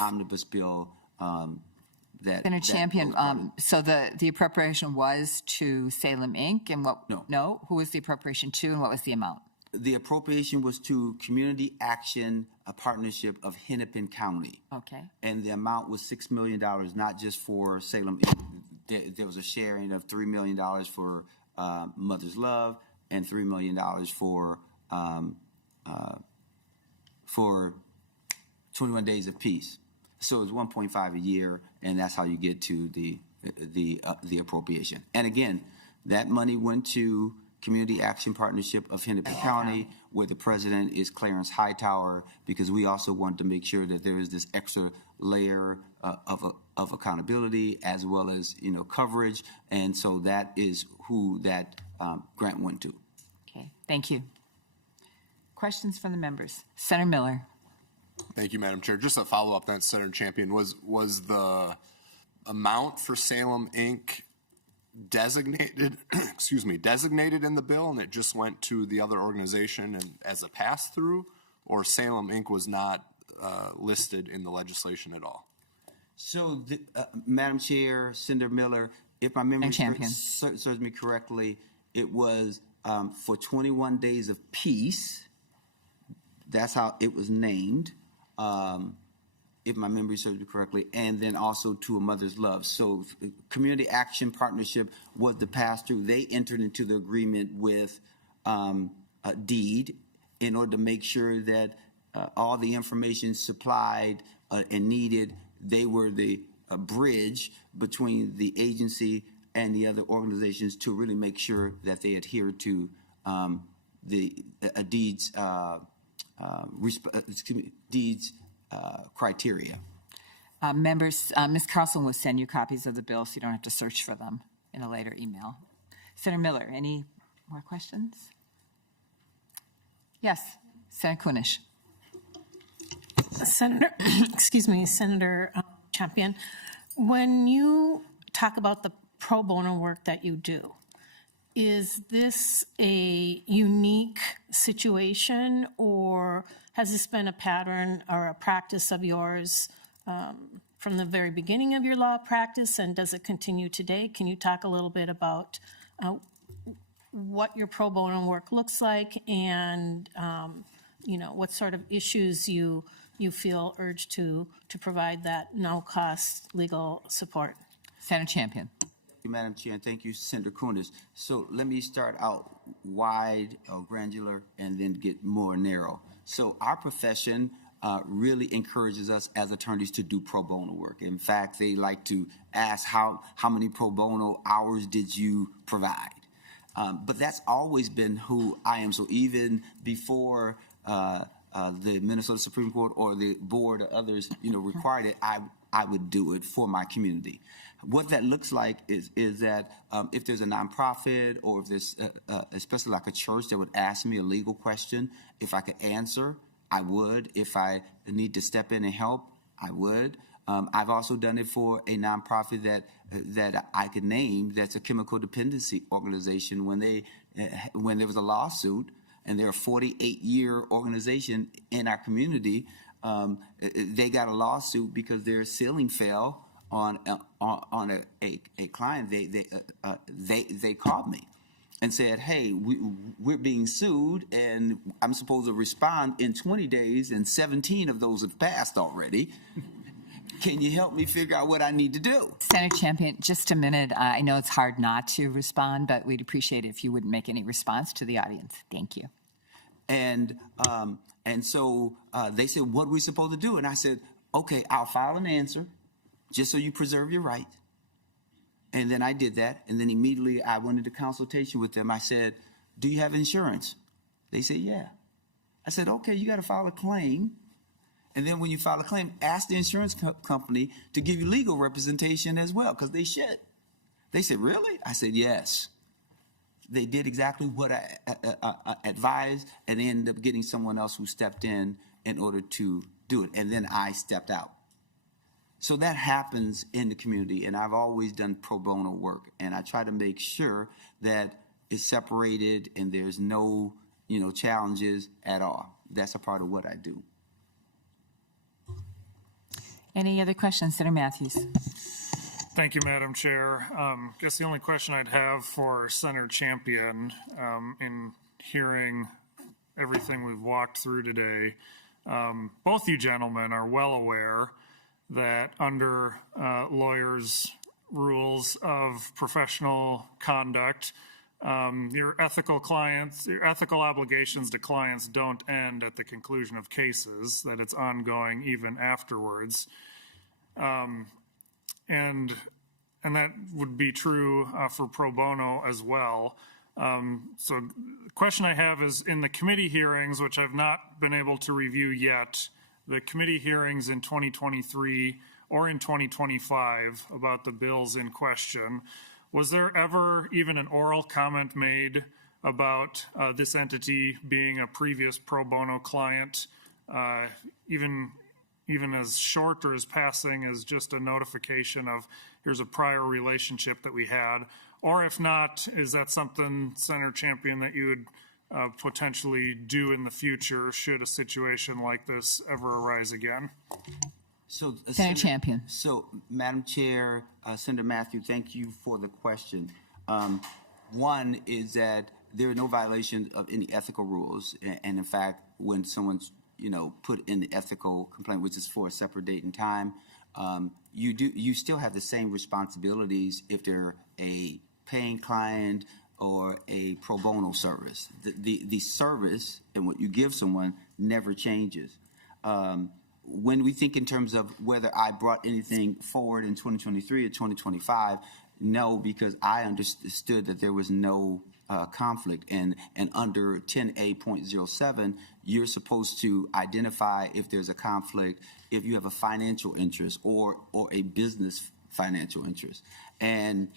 omnibus bill Senator Champion, so the appropriation was to Salem Inc. and what? No. Who was the appropriation to, and what was the amount? The appropriation was to Community Action, a partnership of Hennepin County. Okay. And the amount was $6 million, not just for Salem Inc. There was a sharing of $3 million for Mother's Love and $3 million for 21 Days of Peace. So it's 1.5 a year, and that's how you get to the appropriation. And again, that money went to Community Action Partnership of Hennepin County, where the president is Clarence Hightower, because we also want to make sure that there is this extra layer of accountability as well as coverage, and so that is who that grant went to. Okay, thank you. Questions from the members? Senator Miller. Thank you, Madam Chair. Just a follow-up then, Senator Champion. Was the amount for Salem Inc. designated in the bill, and it just went to the other organization and as a pass-through, or Salem Inc. was not listed in the legislation at all? So, Madam Chair, Senator Miller, if my memory serves me correctly, it was for 21 Days of Peace. That's how it was named, if my memory serves me correctly, and then also to A Mother's Love. So Community Action Partnership was the pass-through. They entered into the agreement with DEED in order to make sure that all the information supplied and needed, they were the bridge between the agency and the other organizations to really make sure that they adhere to DEED's DEED's criteria. Members, Ms. Carlson will send you copies of the bill so you don't have to search for them in a later email. Senator Miller, any more questions? Yes, Senator Kunish. Senator Champion, when you talk about the pro bono work that you do, is this a unique situation, or has this been a pattern or a practice of yours from the very beginning of your law practice, and does it continue today? Can you talk a little bit about what your pro bono work looks like, and what sort of issues you feel urged to provide that no-cost legal support? Senator Champion. Madam Chair, and thank you, Senator Kunis. So let me start out wide or granular and then get more narrow. So our profession really encourages us as attorneys to do pro bono work. In fact, they like to ask how many pro bono hours did you provide? But that's always been who I am. So even before the Minnesota Supreme Court or the board or others, required it, I would do it for my community. What that looks like is that if there's a nonprofit or if there's especially like a church that would ask me a legal question, if I could answer, I would. If I need to step in and help, I would. I've also done it for a nonprofit that I could name that's a chemical dependency organization when there was a lawsuit and they're a 48-year organization in our community. They got a lawsuit because their ceiling fell on a client. They called me and said, hey, we're being sued, and I'm supposed to respond in 20 days, and 17 of those have passed already. Can you help me figure out what I need to do? Senator Champion, just a minute. I know it's hard not to respond, but we'd appreciate it if you wouldn't make any response to the audience. Thank you. And so they said, what are we supposed to do? And I said, okay, I'll file an answer just so you preserve your right. And then I did that. And then immediately I went into consultation with them. I said, do you have insurance? They said, yeah. I said, okay, you got to file a claim. And then when you file a claim, ask the insurance company to give you legal representation as well, because they should. They said, really? I said, yes. They did exactly what I advised, and they ended up getting someone else who stepped in order to do it. And then I stepped out. So that happens in the community, and I've always done pro bono work, and I try to make sure that it's separated and there's no, challenges at all. That's a part of what I do. Any other questions, Senator Matthews? Thank you, Madam Chair. Guess the only question I'd have for Senator Champion, in hearing everything we've walked through today, both you gentlemen are well aware that under lawyers' rules of professional conduct, your ethical obligations to clients don't end at the conclusion of cases, that it's ongoing even afterwards. And that would be true for pro bono as well. So the question I have is, in the committee hearings, which I've not been able to review yet, the committee hearings in 2023 or in 2025 about the bills in question, was there ever even an oral comment made about this entity being a previous pro bono client, even as short or as passing as just a notification of here's a prior relationship that we had? Or if not, is that something, Senator Champion, that you would potentially do in the future should a situation like this ever arise again? So, Senator Champion. So, Madam Chair, Senator Matthew, thank you for the question. One is that there are no violations of any ethical rules. And in fact, when someone's put in the ethical complaint, which is for a separate date and time, you still have the same responsibilities if they're a paying client or a pro bono service. The service and what you give someone never changes. When we think in terms of whether I brought anything forward in 2023 or 2025, no, because I understood that there was no conflict. And under 10A.07, you're supposed to identify if there's a conflict, if you have a financial interest or a business financial interest. And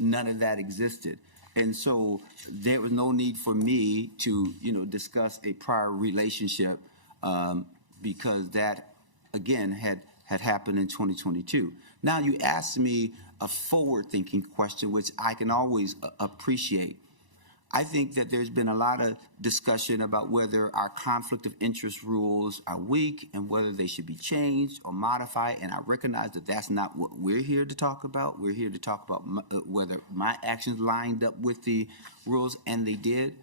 none of that existed. And so there was no need for me to, discuss a prior relationship because that, again, had happened in 2022. Now you asked me a forward-thinking question, which I can always appreciate. I think that there's been a lot of discussion about whether our conflict of interest rules are weak and whether they should be changed or modified, and I recognize that that's not what we're here to talk about. We're here to talk about whether my actions lined up with the rules, and they did.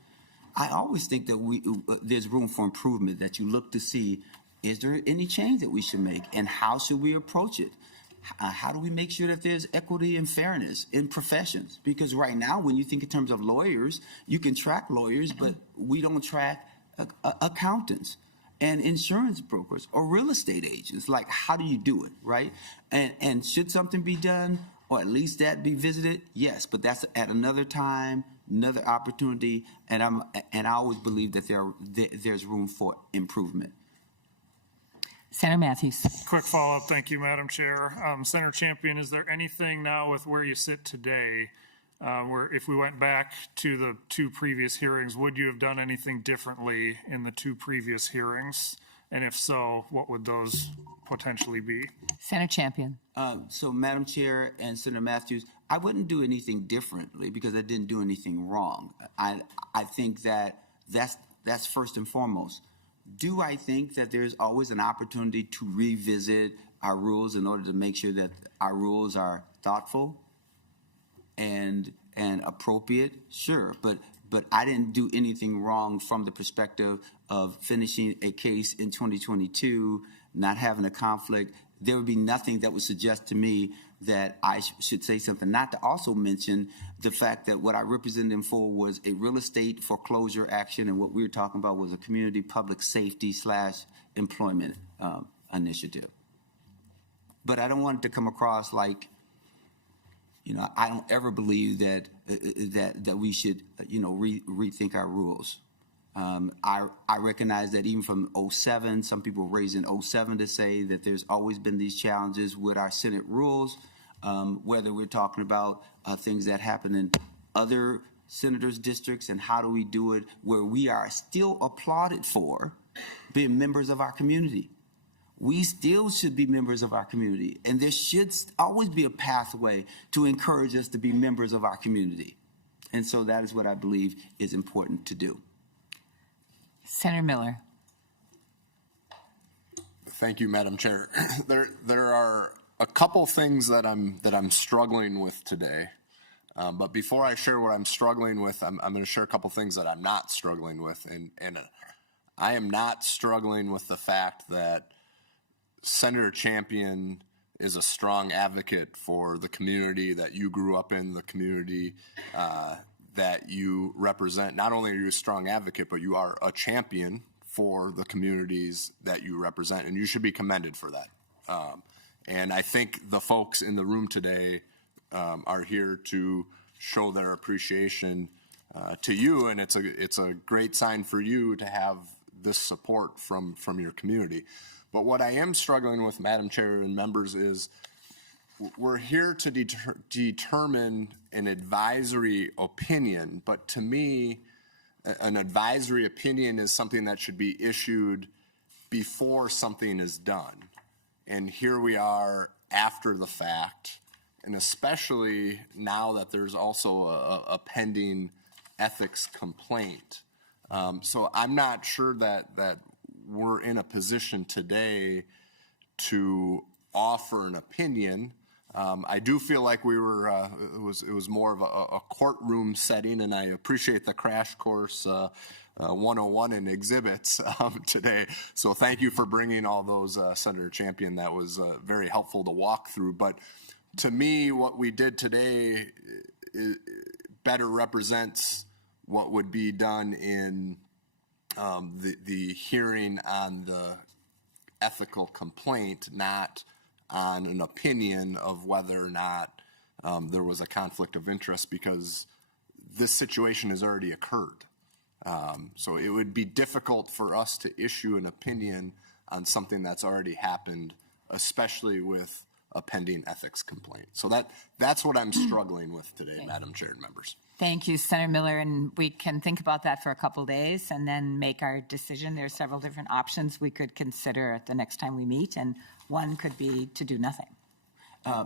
I always think that there's room for improvement, that you look to see, is there any change that we should make, and how should we approach it? How do we make sure that there's equity and fairness in professions? Because right now, when you think in terms of lawyers, you can track lawyers, but we don't track accountants and insurance brokers or real estate agents. Like, how do you do it, right? And should something be done, or at least that be visited? Yes, but that's at another time, another opportunity, and I always believe that there's room for improvement. Senator Matthews. Quick follow-up. Thank you, Madam Chair. Senator Champion, is there anything now with where you sit today where if we went back to the two previous hearings, would you have done anything differently in the two previous hearings? And if so, what would those potentially be? Senator Champion. So, Madam Chair and Senator Matthews, I wouldn't do anything differently because I didn't do anything wrong. I think that's That's first and foremost. Do I think that there's always an opportunity to revisit our rules in order to make sure that our rules are thoughtful and appropriate? Sure, but I didn't do anything wrong from the perspective of finishing a case in 2022, not having a conflict. There would be nothing that would suggest to me that I should say something. Not to also mention the fact that what I represented him for was a real estate foreclosure action, and what we were talking about was a community public safety / employment initiative. But I don't want it to come across like, I don't ever believe that we should, rethink our rules. I recognize that even from 2007, some people raised in 2007 to say that there's always been these challenges with our Senate rules, whether we're talking about things that happen in other senators' districts and how do we do it where we are still applauded for being members of our community. We still should be members of our community, and there should always be a pathway to encourage us to be members of our community. And so that is what I believe is important to do. Senator Miller. Thank you, Madam Chair. There are a couple things that I'm struggling with today. But before I share what I'm struggling with, I'm going to share a couple things that I'm not struggling with. And I am not struggling with the fact that Senator Champion is a strong advocate for the community that you grew up in, the community that you represent. Not only are you a strong advocate, but you are a champion for the communities that you represent, and you should be commended for that. And I think the folks in the room today are here to show their appreciation to you, and it's a great sign for you to have this support from your community. But what I am struggling with, Madam Chair and members, is we're here to determine an advisory opinion, but to me, an advisory opinion is something that should be issued before something is done. And here we are after the fact, and especially now that there's also a pending ethics complaint. So I'm not sure that we're in a position today to offer an opinion. I do feel like we were, it was more of a courtroom setting, and I appreciate the crash course 101 in exhibits today. So thank you for bringing all those, Senator Champion. That was very helpful to walk through. But to me, what we did today better represents what would be done in the hearing on the ethical complaint, not on an opinion of whether or not there was a conflict of interest, because this situation has already occurred. So it would be difficult for us to issue an opinion on something that's already happened, especially with a pending ethics complaint. So that's what I'm struggling with today, Madam Chair and members. Thank you, Senator Miller, and we can think about that for a couple days and then make our decision. There are several different options we could consider at the next time we meet, and one could be to do nothing.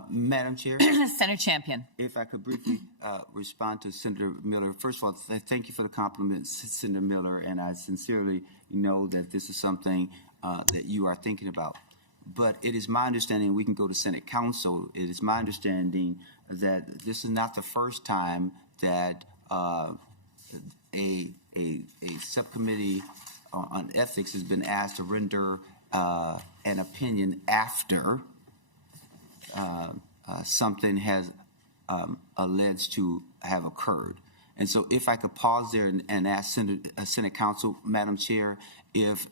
Madam Chair? Senator Champion. If I could briefly respond to Senator Miller. First of all, thank you for the compliments, Senator Miller, and I sincerely know that this is something that you are thinking about. But it is my understanding, we can go to Senate Council, it is my understanding that this is not the first time that a subcommittee on ethics has been asked to render an opinion after something has alleged to have occurred. And so if I could pause there and ask Senate Council, Madam Chair, if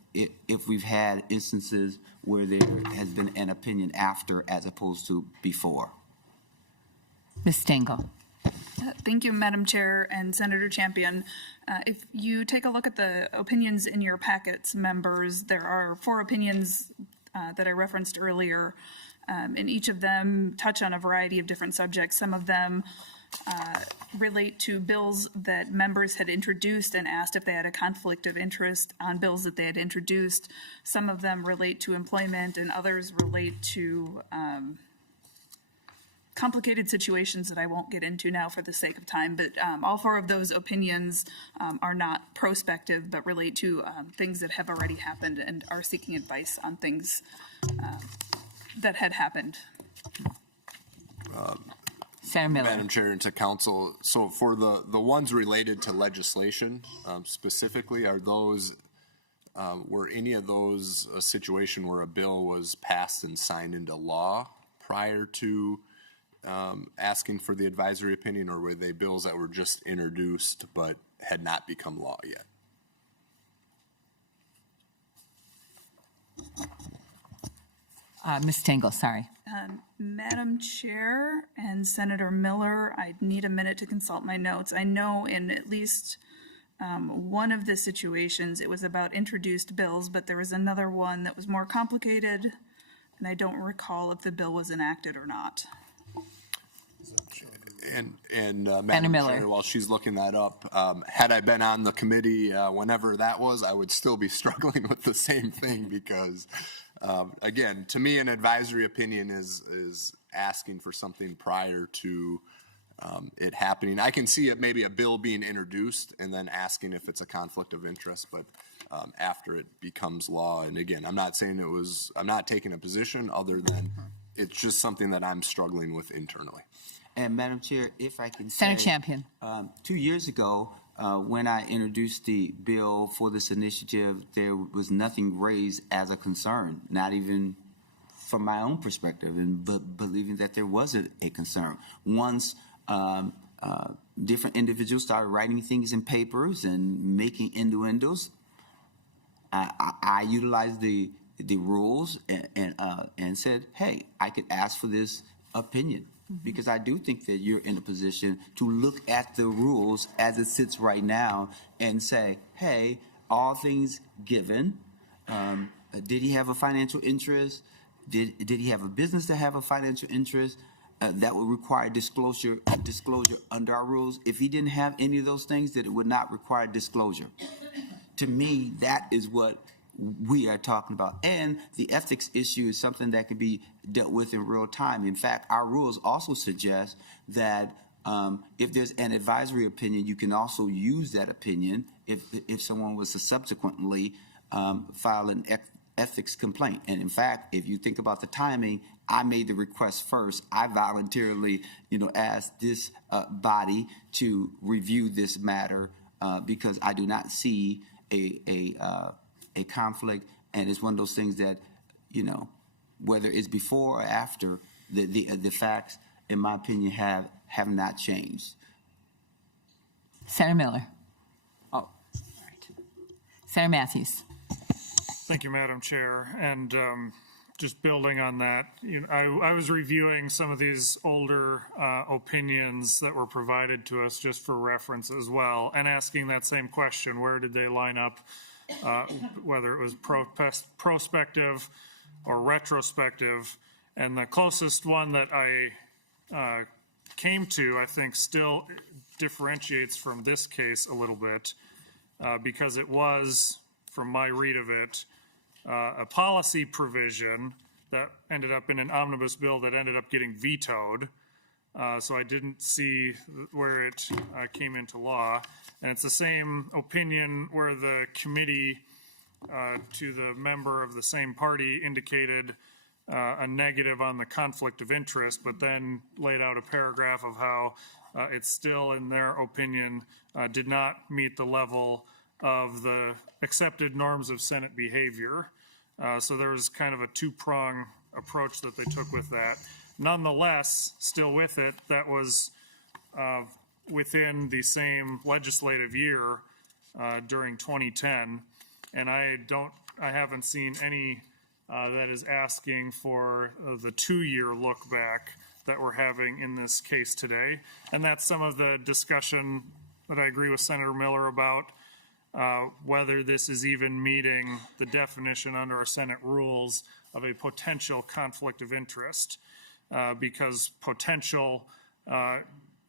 we've had instances where there has been an opinion after as opposed to before. Ms. Stengel. Thank you, Madam Chair and Senator Champion. If you take a look at the opinions in your packets, members, there are 4 opinions that I referenced earlier, and each of them touch on a variety of different subjects. Some of them relate to bills that members had introduced and asked if they had a conflict of interest on bills that they had introduced. Some of them relate to employment, and others relate to complicated situations that I won't get into now for the sake of time, but all four of those opinions are not prospective, but relate to things that have already happened and are seeking advice on things that had happened. Senator Miller. Madam Chair and to council, so for the ones related to legislation specifically, are those, were any of those a situation where a bill was passed and signed into law prior to asking for the advisory opinion, or were they bills that were just introduced but had not become law yet? Ms. Tingle, sorry. Madam Chair and Senator Miller, I need a minute to consult my notes. I know in at least one of the situations, it was about introduced bills, but there was another one that was more complicated, and I don't recall if the bill was enacted or not. And Madam Miller. Chair, while she's looking that up, had I been on the committee whenever that was, I would still be struggling with the same thing because, again, to me, an advisory opinion is asking for something prior to it happening. I can see it maybe a bill being introduced and then asking if it's a conflict of interest, but after it becomes law. And again, I'm not saying I'm not taking a position other than it's just something that I'm struggling with internally. And Madam Chair, if I can Senator say, Champion. 2 years ago, when I introduced the bill for this initiative, there was nothing raised as a concern, not even from my own perspective, and believing that there wasn't a concern. Once different individuals started writing things in papers and making innuendos, I utilized the rules and said, hey, I could ask for this opinion. Because I do think that you're in a position to look at the rules as it sits right now and say, hey, all things given, did he have a financial interest? Did he have a business that have a financial interest that would require disclosure under our rules? If he didn't have any of those things, then it would not require disclosure. To me, that is what we are talking about. And the ethics issue is something that can be dealt with in real time. In fact, our rules also suggest that if there's an advisory opinion, you can also use that opinion if someone was to subsequently file an ethics complaint. And in fact, if you think about the timing, I made the request first. I voluntarily, asked this body to review this matter because I do not see a conflict, and it's one of those things that, whether it's before or after, the facts, in my opinion, have not changed. Senator Miller. Oh, all right. Senator Matthews. Thank you, Madam Chair. And just building on that, I was reviewing some of these older opinions that were provided to us just for reference as well, and asking that same question: where did they line up? Whether it was prospective or retrospective. And the closest one that I came to, I think, still differentiates from this case a little bit because it was, from my read of it, a policy provision that ended up in an omnibus bill that ended up getting vetoed. So I didn't see where it came into law. And it's the same opinion where the committee to the member of the same party indicated a negative on the conflict of interest, but then laid out a paragraph of how it still, in their opinion, did not meet the level of the accepted norms of Senate behavior. So there was kind of a two-prong approach that they took with that. Nonetheless, still with it, that was within the same legislative year during 2010, and I haven't seen any that is asking for the 2-year look back that we're having in this case today, and that's some of the discussion that I agree with Senator Miller about whether this is even meeting the definition under our Senate rules of a potential conflict of interest. Because potential,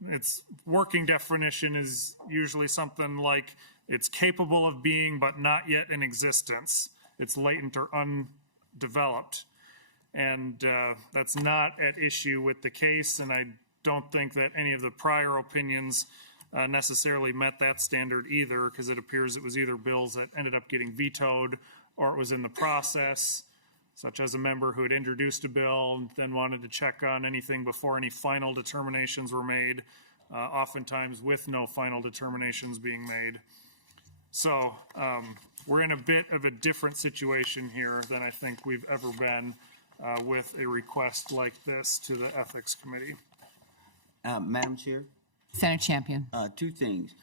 its working definition is usually something like it's capable of being but not yet in existence. It's latent or undeveloped. and that's not at issue with the case, and I don't think that any of the prior opinions necessarily met that standard either, because it appears it was either bills that ended up getting vetoed or it was in the process, such as a member who had introduced a bill and then wanted to check on anything before any final determinations were made, oftentimes with no final determinations being made. So we're in a bit of a different situation here than I think we've ever been with a request like this to the Ethics Committee. Madam Chair? Senator Champion. Two things.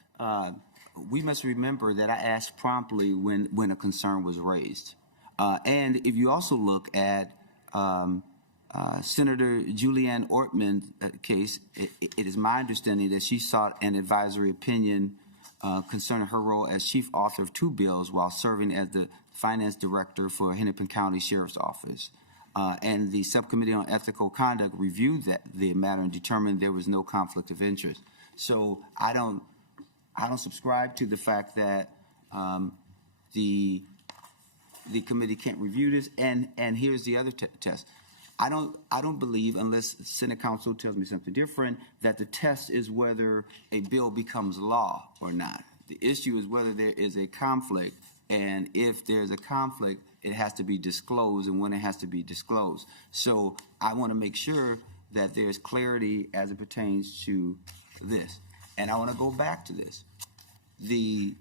We must remember that I asked promptly when a concern was raised. And if you also look at Senator Julianne Ortman's case, it is my understanding that she sought an advisory opinion concerning her role as chief author of 2 bills while serving as the finance director for Hennepin County Sheriff's Office. And the Subcommittee on Ethical Conduct reviewed the matter and determined there was no conflict of interest. So I don't subscribe to the fact that the committee can't review this. And here's the other test. I don't believe, unless Senate Counsel tells me something different, that the test is whether a bill becomes law or not. The issue is whether there is a conflict, and if there's a conflict, it has to be disclosed, and when it has to be disclosed. So I want to make sure that there's clarity as it pertains to this. And I want to go back to this. The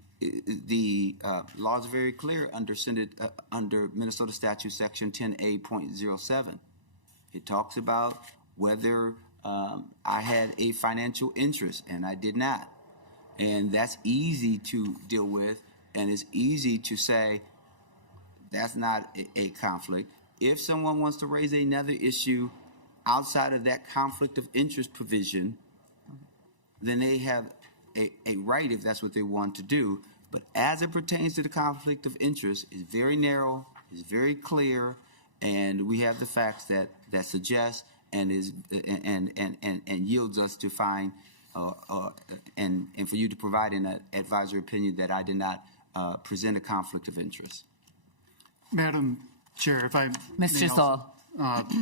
law is very clear under Minnesota Statute Section 10A.07. It talks about whether I had a financial interest, and I did not. And that's easy to deal with, and it's easy to say that's not a conflict. If someone wants to raise another issue outside of that conflict of interest provision, then they have a right if that's what they want to do. But as it pertains to the conflict of interest, it's very narrow, it's very clear, and we have the facts that suggest and yields us to find and for you to provide an advisory opinion that I did not present a conflict of interest. Madam Chair, if I Mr. Zoll.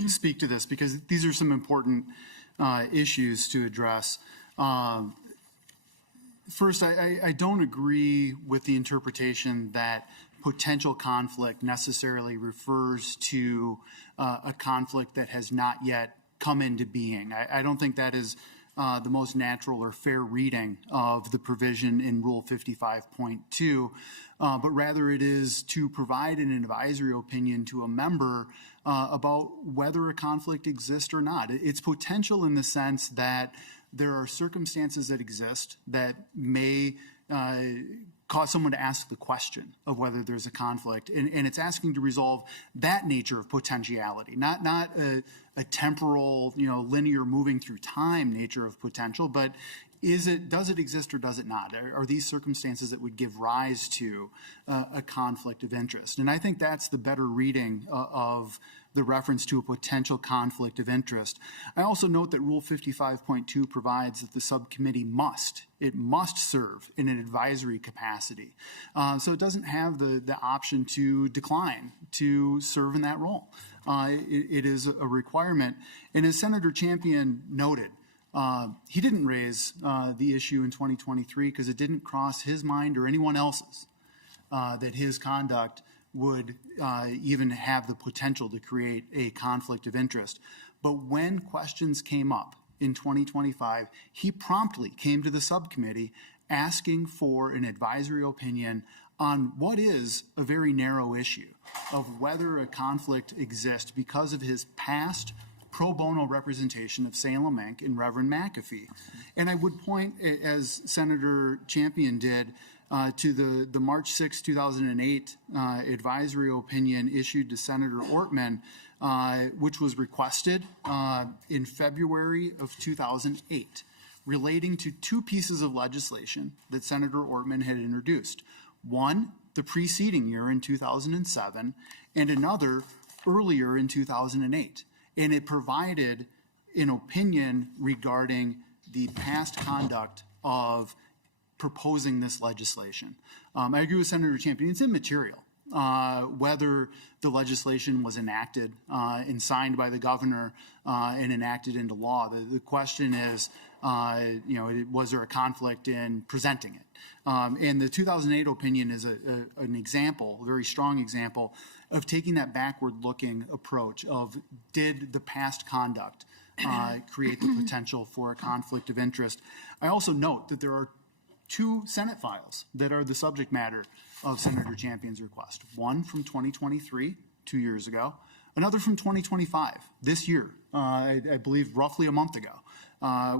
Speak to this, because these are some important issues to address. First, I don't agree with the interpretation that potential conflict necessarily refers to a conflict that has not yet come into being. I don't think that is the most natural or fair reading of the provision in Rule 55.2, but rather it is to provide an advisory opinion to a member about whether a conflict exists or not. It's potential in the sense that there are circumstances that exist that may cause someone to ask the question of whether there's a conflict, and it's asking to resolve that nature of potentiality, not a temporal, linear moving through time nature of potential, but does it exist or does it not? Are these circumstances that would give rise to a conflict of interest? And I think that's the better reading of the reference to a potential conflict of interest. I also note that Rule 55.2 provides that the subcommittee must serve in an advisory capacity. So it doesn't have the option to decline to serve in that role. It is a requirement. And as Senator Champion noted, he didn't raise the issue in 2023 because it didn't cross his mind or anyone else's that his conduct would even have the potential to create a conflict of interest. But when questions came up in 2025, he promptly came to the subcommittee asking for an advisory opinion on what is a very narrow issue of whether a conflict exists because of his past pro bono representation of Salem Inc. and Reverend McAfee. And I would point, as Senator Champion did, to the March 6, 2008 advisory opinion issued to Senator Ortman, which was requested in February of 2008, relating to 2 pieces of legislation that Senator Ortman had introduced. One, the preceding year in 2007, and another earlier in 2008. And it provided an opinion regarding the past conduct of proposing this legislation. I agree with Senator Champion. It's immaterial whether the legislation was enacted and signed by the governor and enacted into law. The question is, was there a conflict in presenting it? And the 2008 opinion is an example, a very strong example, of taking that backward-looking approach of, did the past conduct create the potential for a conflict of interest? I also note that there are 2 Senate files that are the subject matter of Senator Champion's request. One from 2023, 2 years ago, another from 2025, this year, I believe roughly a month ago,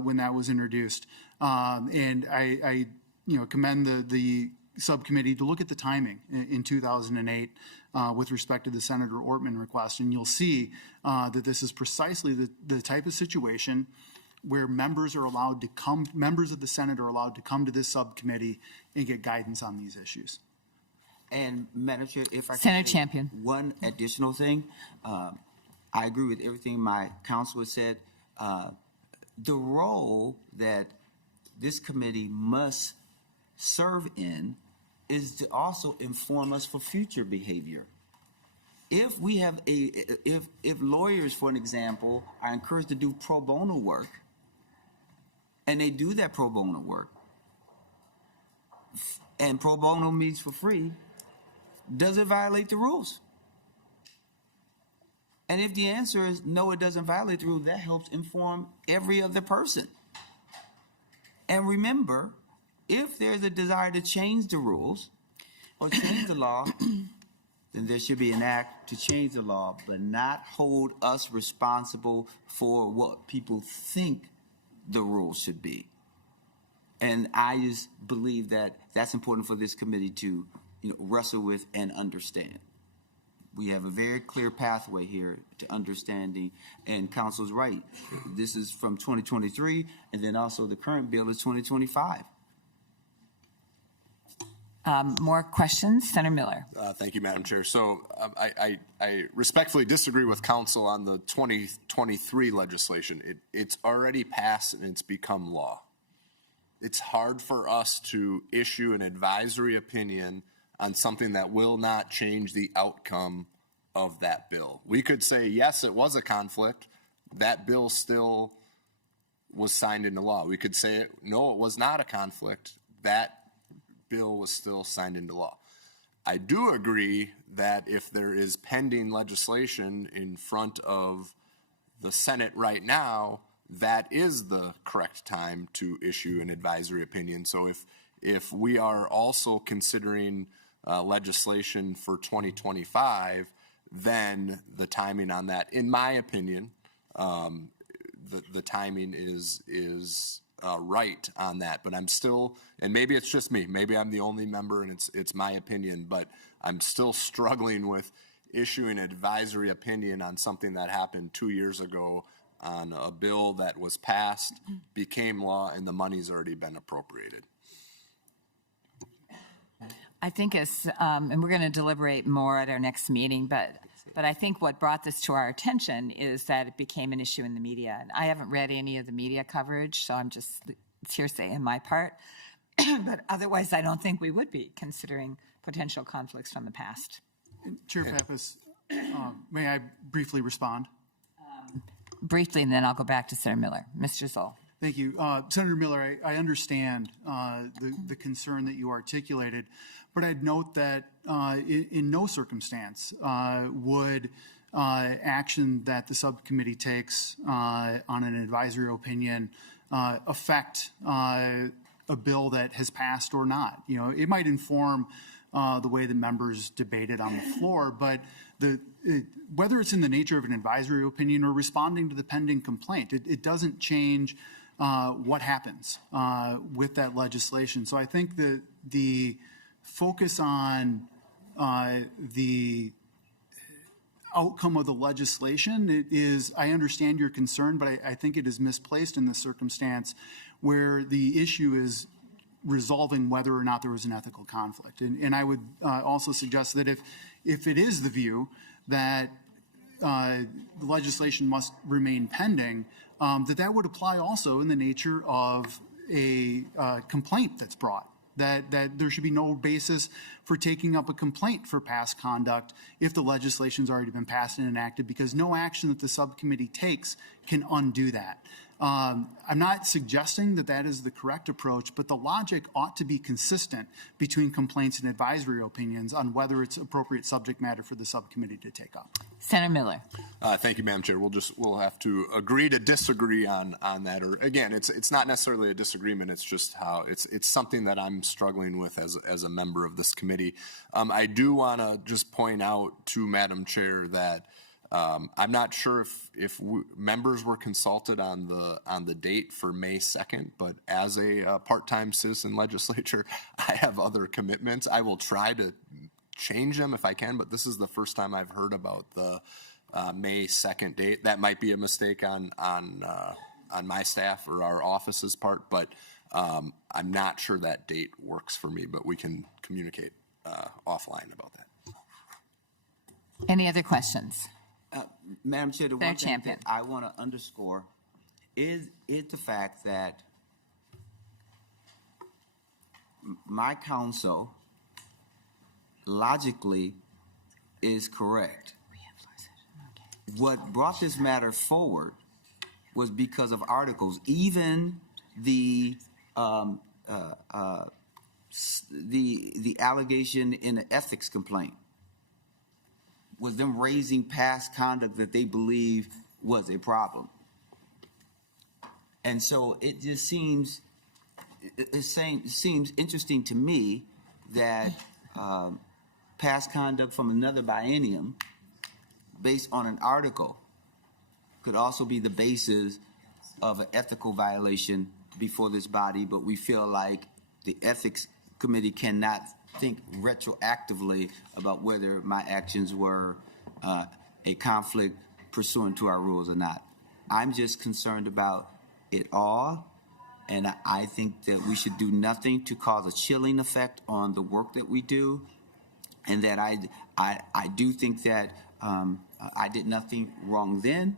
when that was introduced. And I commend the subcommittee to look at the timing in 2008 with respect to the Senator Ortman request, and you'll see that this is precisely the type of situation where members of the Senate are allowed to come to this subcommittee and get guidance on these issues. And Madam Chair, if I can Senator say Champion. one additional thing, I agree with everything my counsel has said. The role that this committee must serve in is to also inform us for future behavior. If we have if lawyers, for an example, are encouraged to do pro bono work, and they do that pro bono work, and pro bono means for free, does it violate the rules? And if the answer is no, it doesn't violate the rule, that helps inform every other person. And remember, if there's a desire to change the rules or change the law, then there should be an act to change the law, but not hold us responsible for what people think the rules should be. And I just believe that that's important for this committee to wrestle with and understand. We have a very clear pathway here to understanding, and council's right. This is from 2023, and then also the current bill is 2025. More questions? Senator Miller. Thank you, Madam Chair. So I respectfully disagree with council on the 2023 legislation. It's already passed and it's become law. It's hard for us to issue an advisory opinion on something that will not change the outcome of that bill. We could say, yes, it was a conflict. That bill still was signed into law. We could say, no, it was not a conflict. That bill was still signed into law. I do agree that if there is pending legislation in front of the Senate right now, that is the correct time to issue an advisory opinion. So if we are also considering legislation for 2025, then the timing on that, in my opinion, the timing is right on that. But I'm still, and maybe it's just me, maybe I'm the only member and it's my opinion, but I'm still struggling with issuing an advisory opinion on something that happened 2 years ago on a bill that was passed, became law, and the money's already been appropriated. I think and we're going to deliberate more at our next meeting, but I think what brought this to our attention is that it became an issue in the media. And I haven't read any of the media coverage, so it's hearsay in my part. But otherwise, I don't think we would be considering potential conflicts from the past. Chair Pappas, may I briefly respond? Briefly, and then I'll go back to Senator Miller. Mr. Zoll. Thank you. Senator Miller, I understand the concern that you articulated, but I'd note that in no circumstance would action that the subcommittee takes on an advisory opinion affect a bill that has passed or not. It might inform the way the members debated on the floor, but whether it's in the nature of an advisory opinion or responding to the pending complaint, it doesn't change what happens with that legislation. So I think that the focus on the outcome of the legislation is, I understand your concern, but I think it is misplaced in this circumstance where the issue is resolving whether or not there was an ethical conflict. And I would also suggest that if it is the view that the legislation must remain pending, that would apply also in the nature of a complaint that's brought that there should be no basis for taking up a complaint for past conduct if the legislation's already been passed and enacted, because no action that the subcommittee takes can undo that. I'm not suggesting that that is the correct approach, but the logic ought to be consistent between complaints and advisory opinions on whether it's appropriate subject matter for the subcommittee to take up. Senator Miller. Thank you, Madam Chair. We'll have to agree to disagree on that. Or again, it's not necessarily a disagreement. It's just how it's something that I'm struggling with as a member of this committee. I do want to just point out to Madam Chair that I'm not sure if members were consulted on the date for May 2nd, but as a part-time citizen legislature, I have other commitments. I will try to change them if I can, but this is the first time I've heard about the May 2nd date. That might be a mistake on my staff or our office's part, but I'm not sure that date works for me, but we can communicate offline about that. Any other questions? Madam Chair, the one thing Champion. that I want to underscore is the fact that my counsel logically is correct. What brought this matter forward was because of articles, even the allegation in the ethics complaint was them raising past conduct that they believe was a problem. And so it just seems interesting to me that past conduct from another biennium based on an article could also be the basis of an ethical violation before this body, but we feel like the ethics committee cannot think retroactively about whether my actions were a conflict pursuant to our rules or not. I'm just concerned about it all, and I think that we should do nothing to cause a chilling effect on the work that we do, and that I do think that I did nothing wrong then,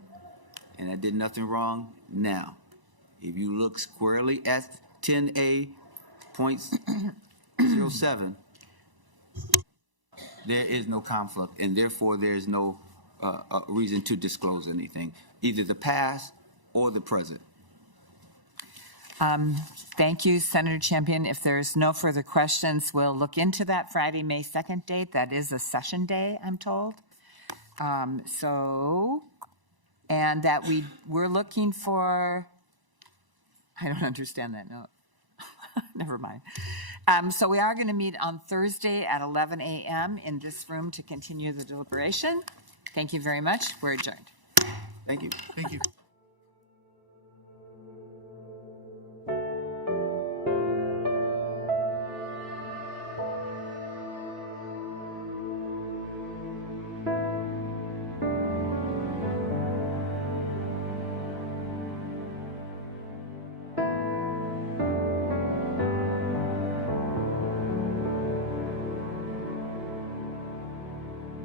and I did nothing wrong now. If you look squarely at 10A.07, there is no conflict, and therefore there is no reason to disclose anything, either the past or the present. Thank you, Senator Champion. If there's no further questions, we'll look into that Friday, May 2nd date. That is a session day, I'm told. And that we're looking for, I don't understand that note. Never mind. So we are going to meet on Thursday at 11 a.m. in this room to continue the deliberation. Thank you very much. We're adjourned. Thank you. Thank you.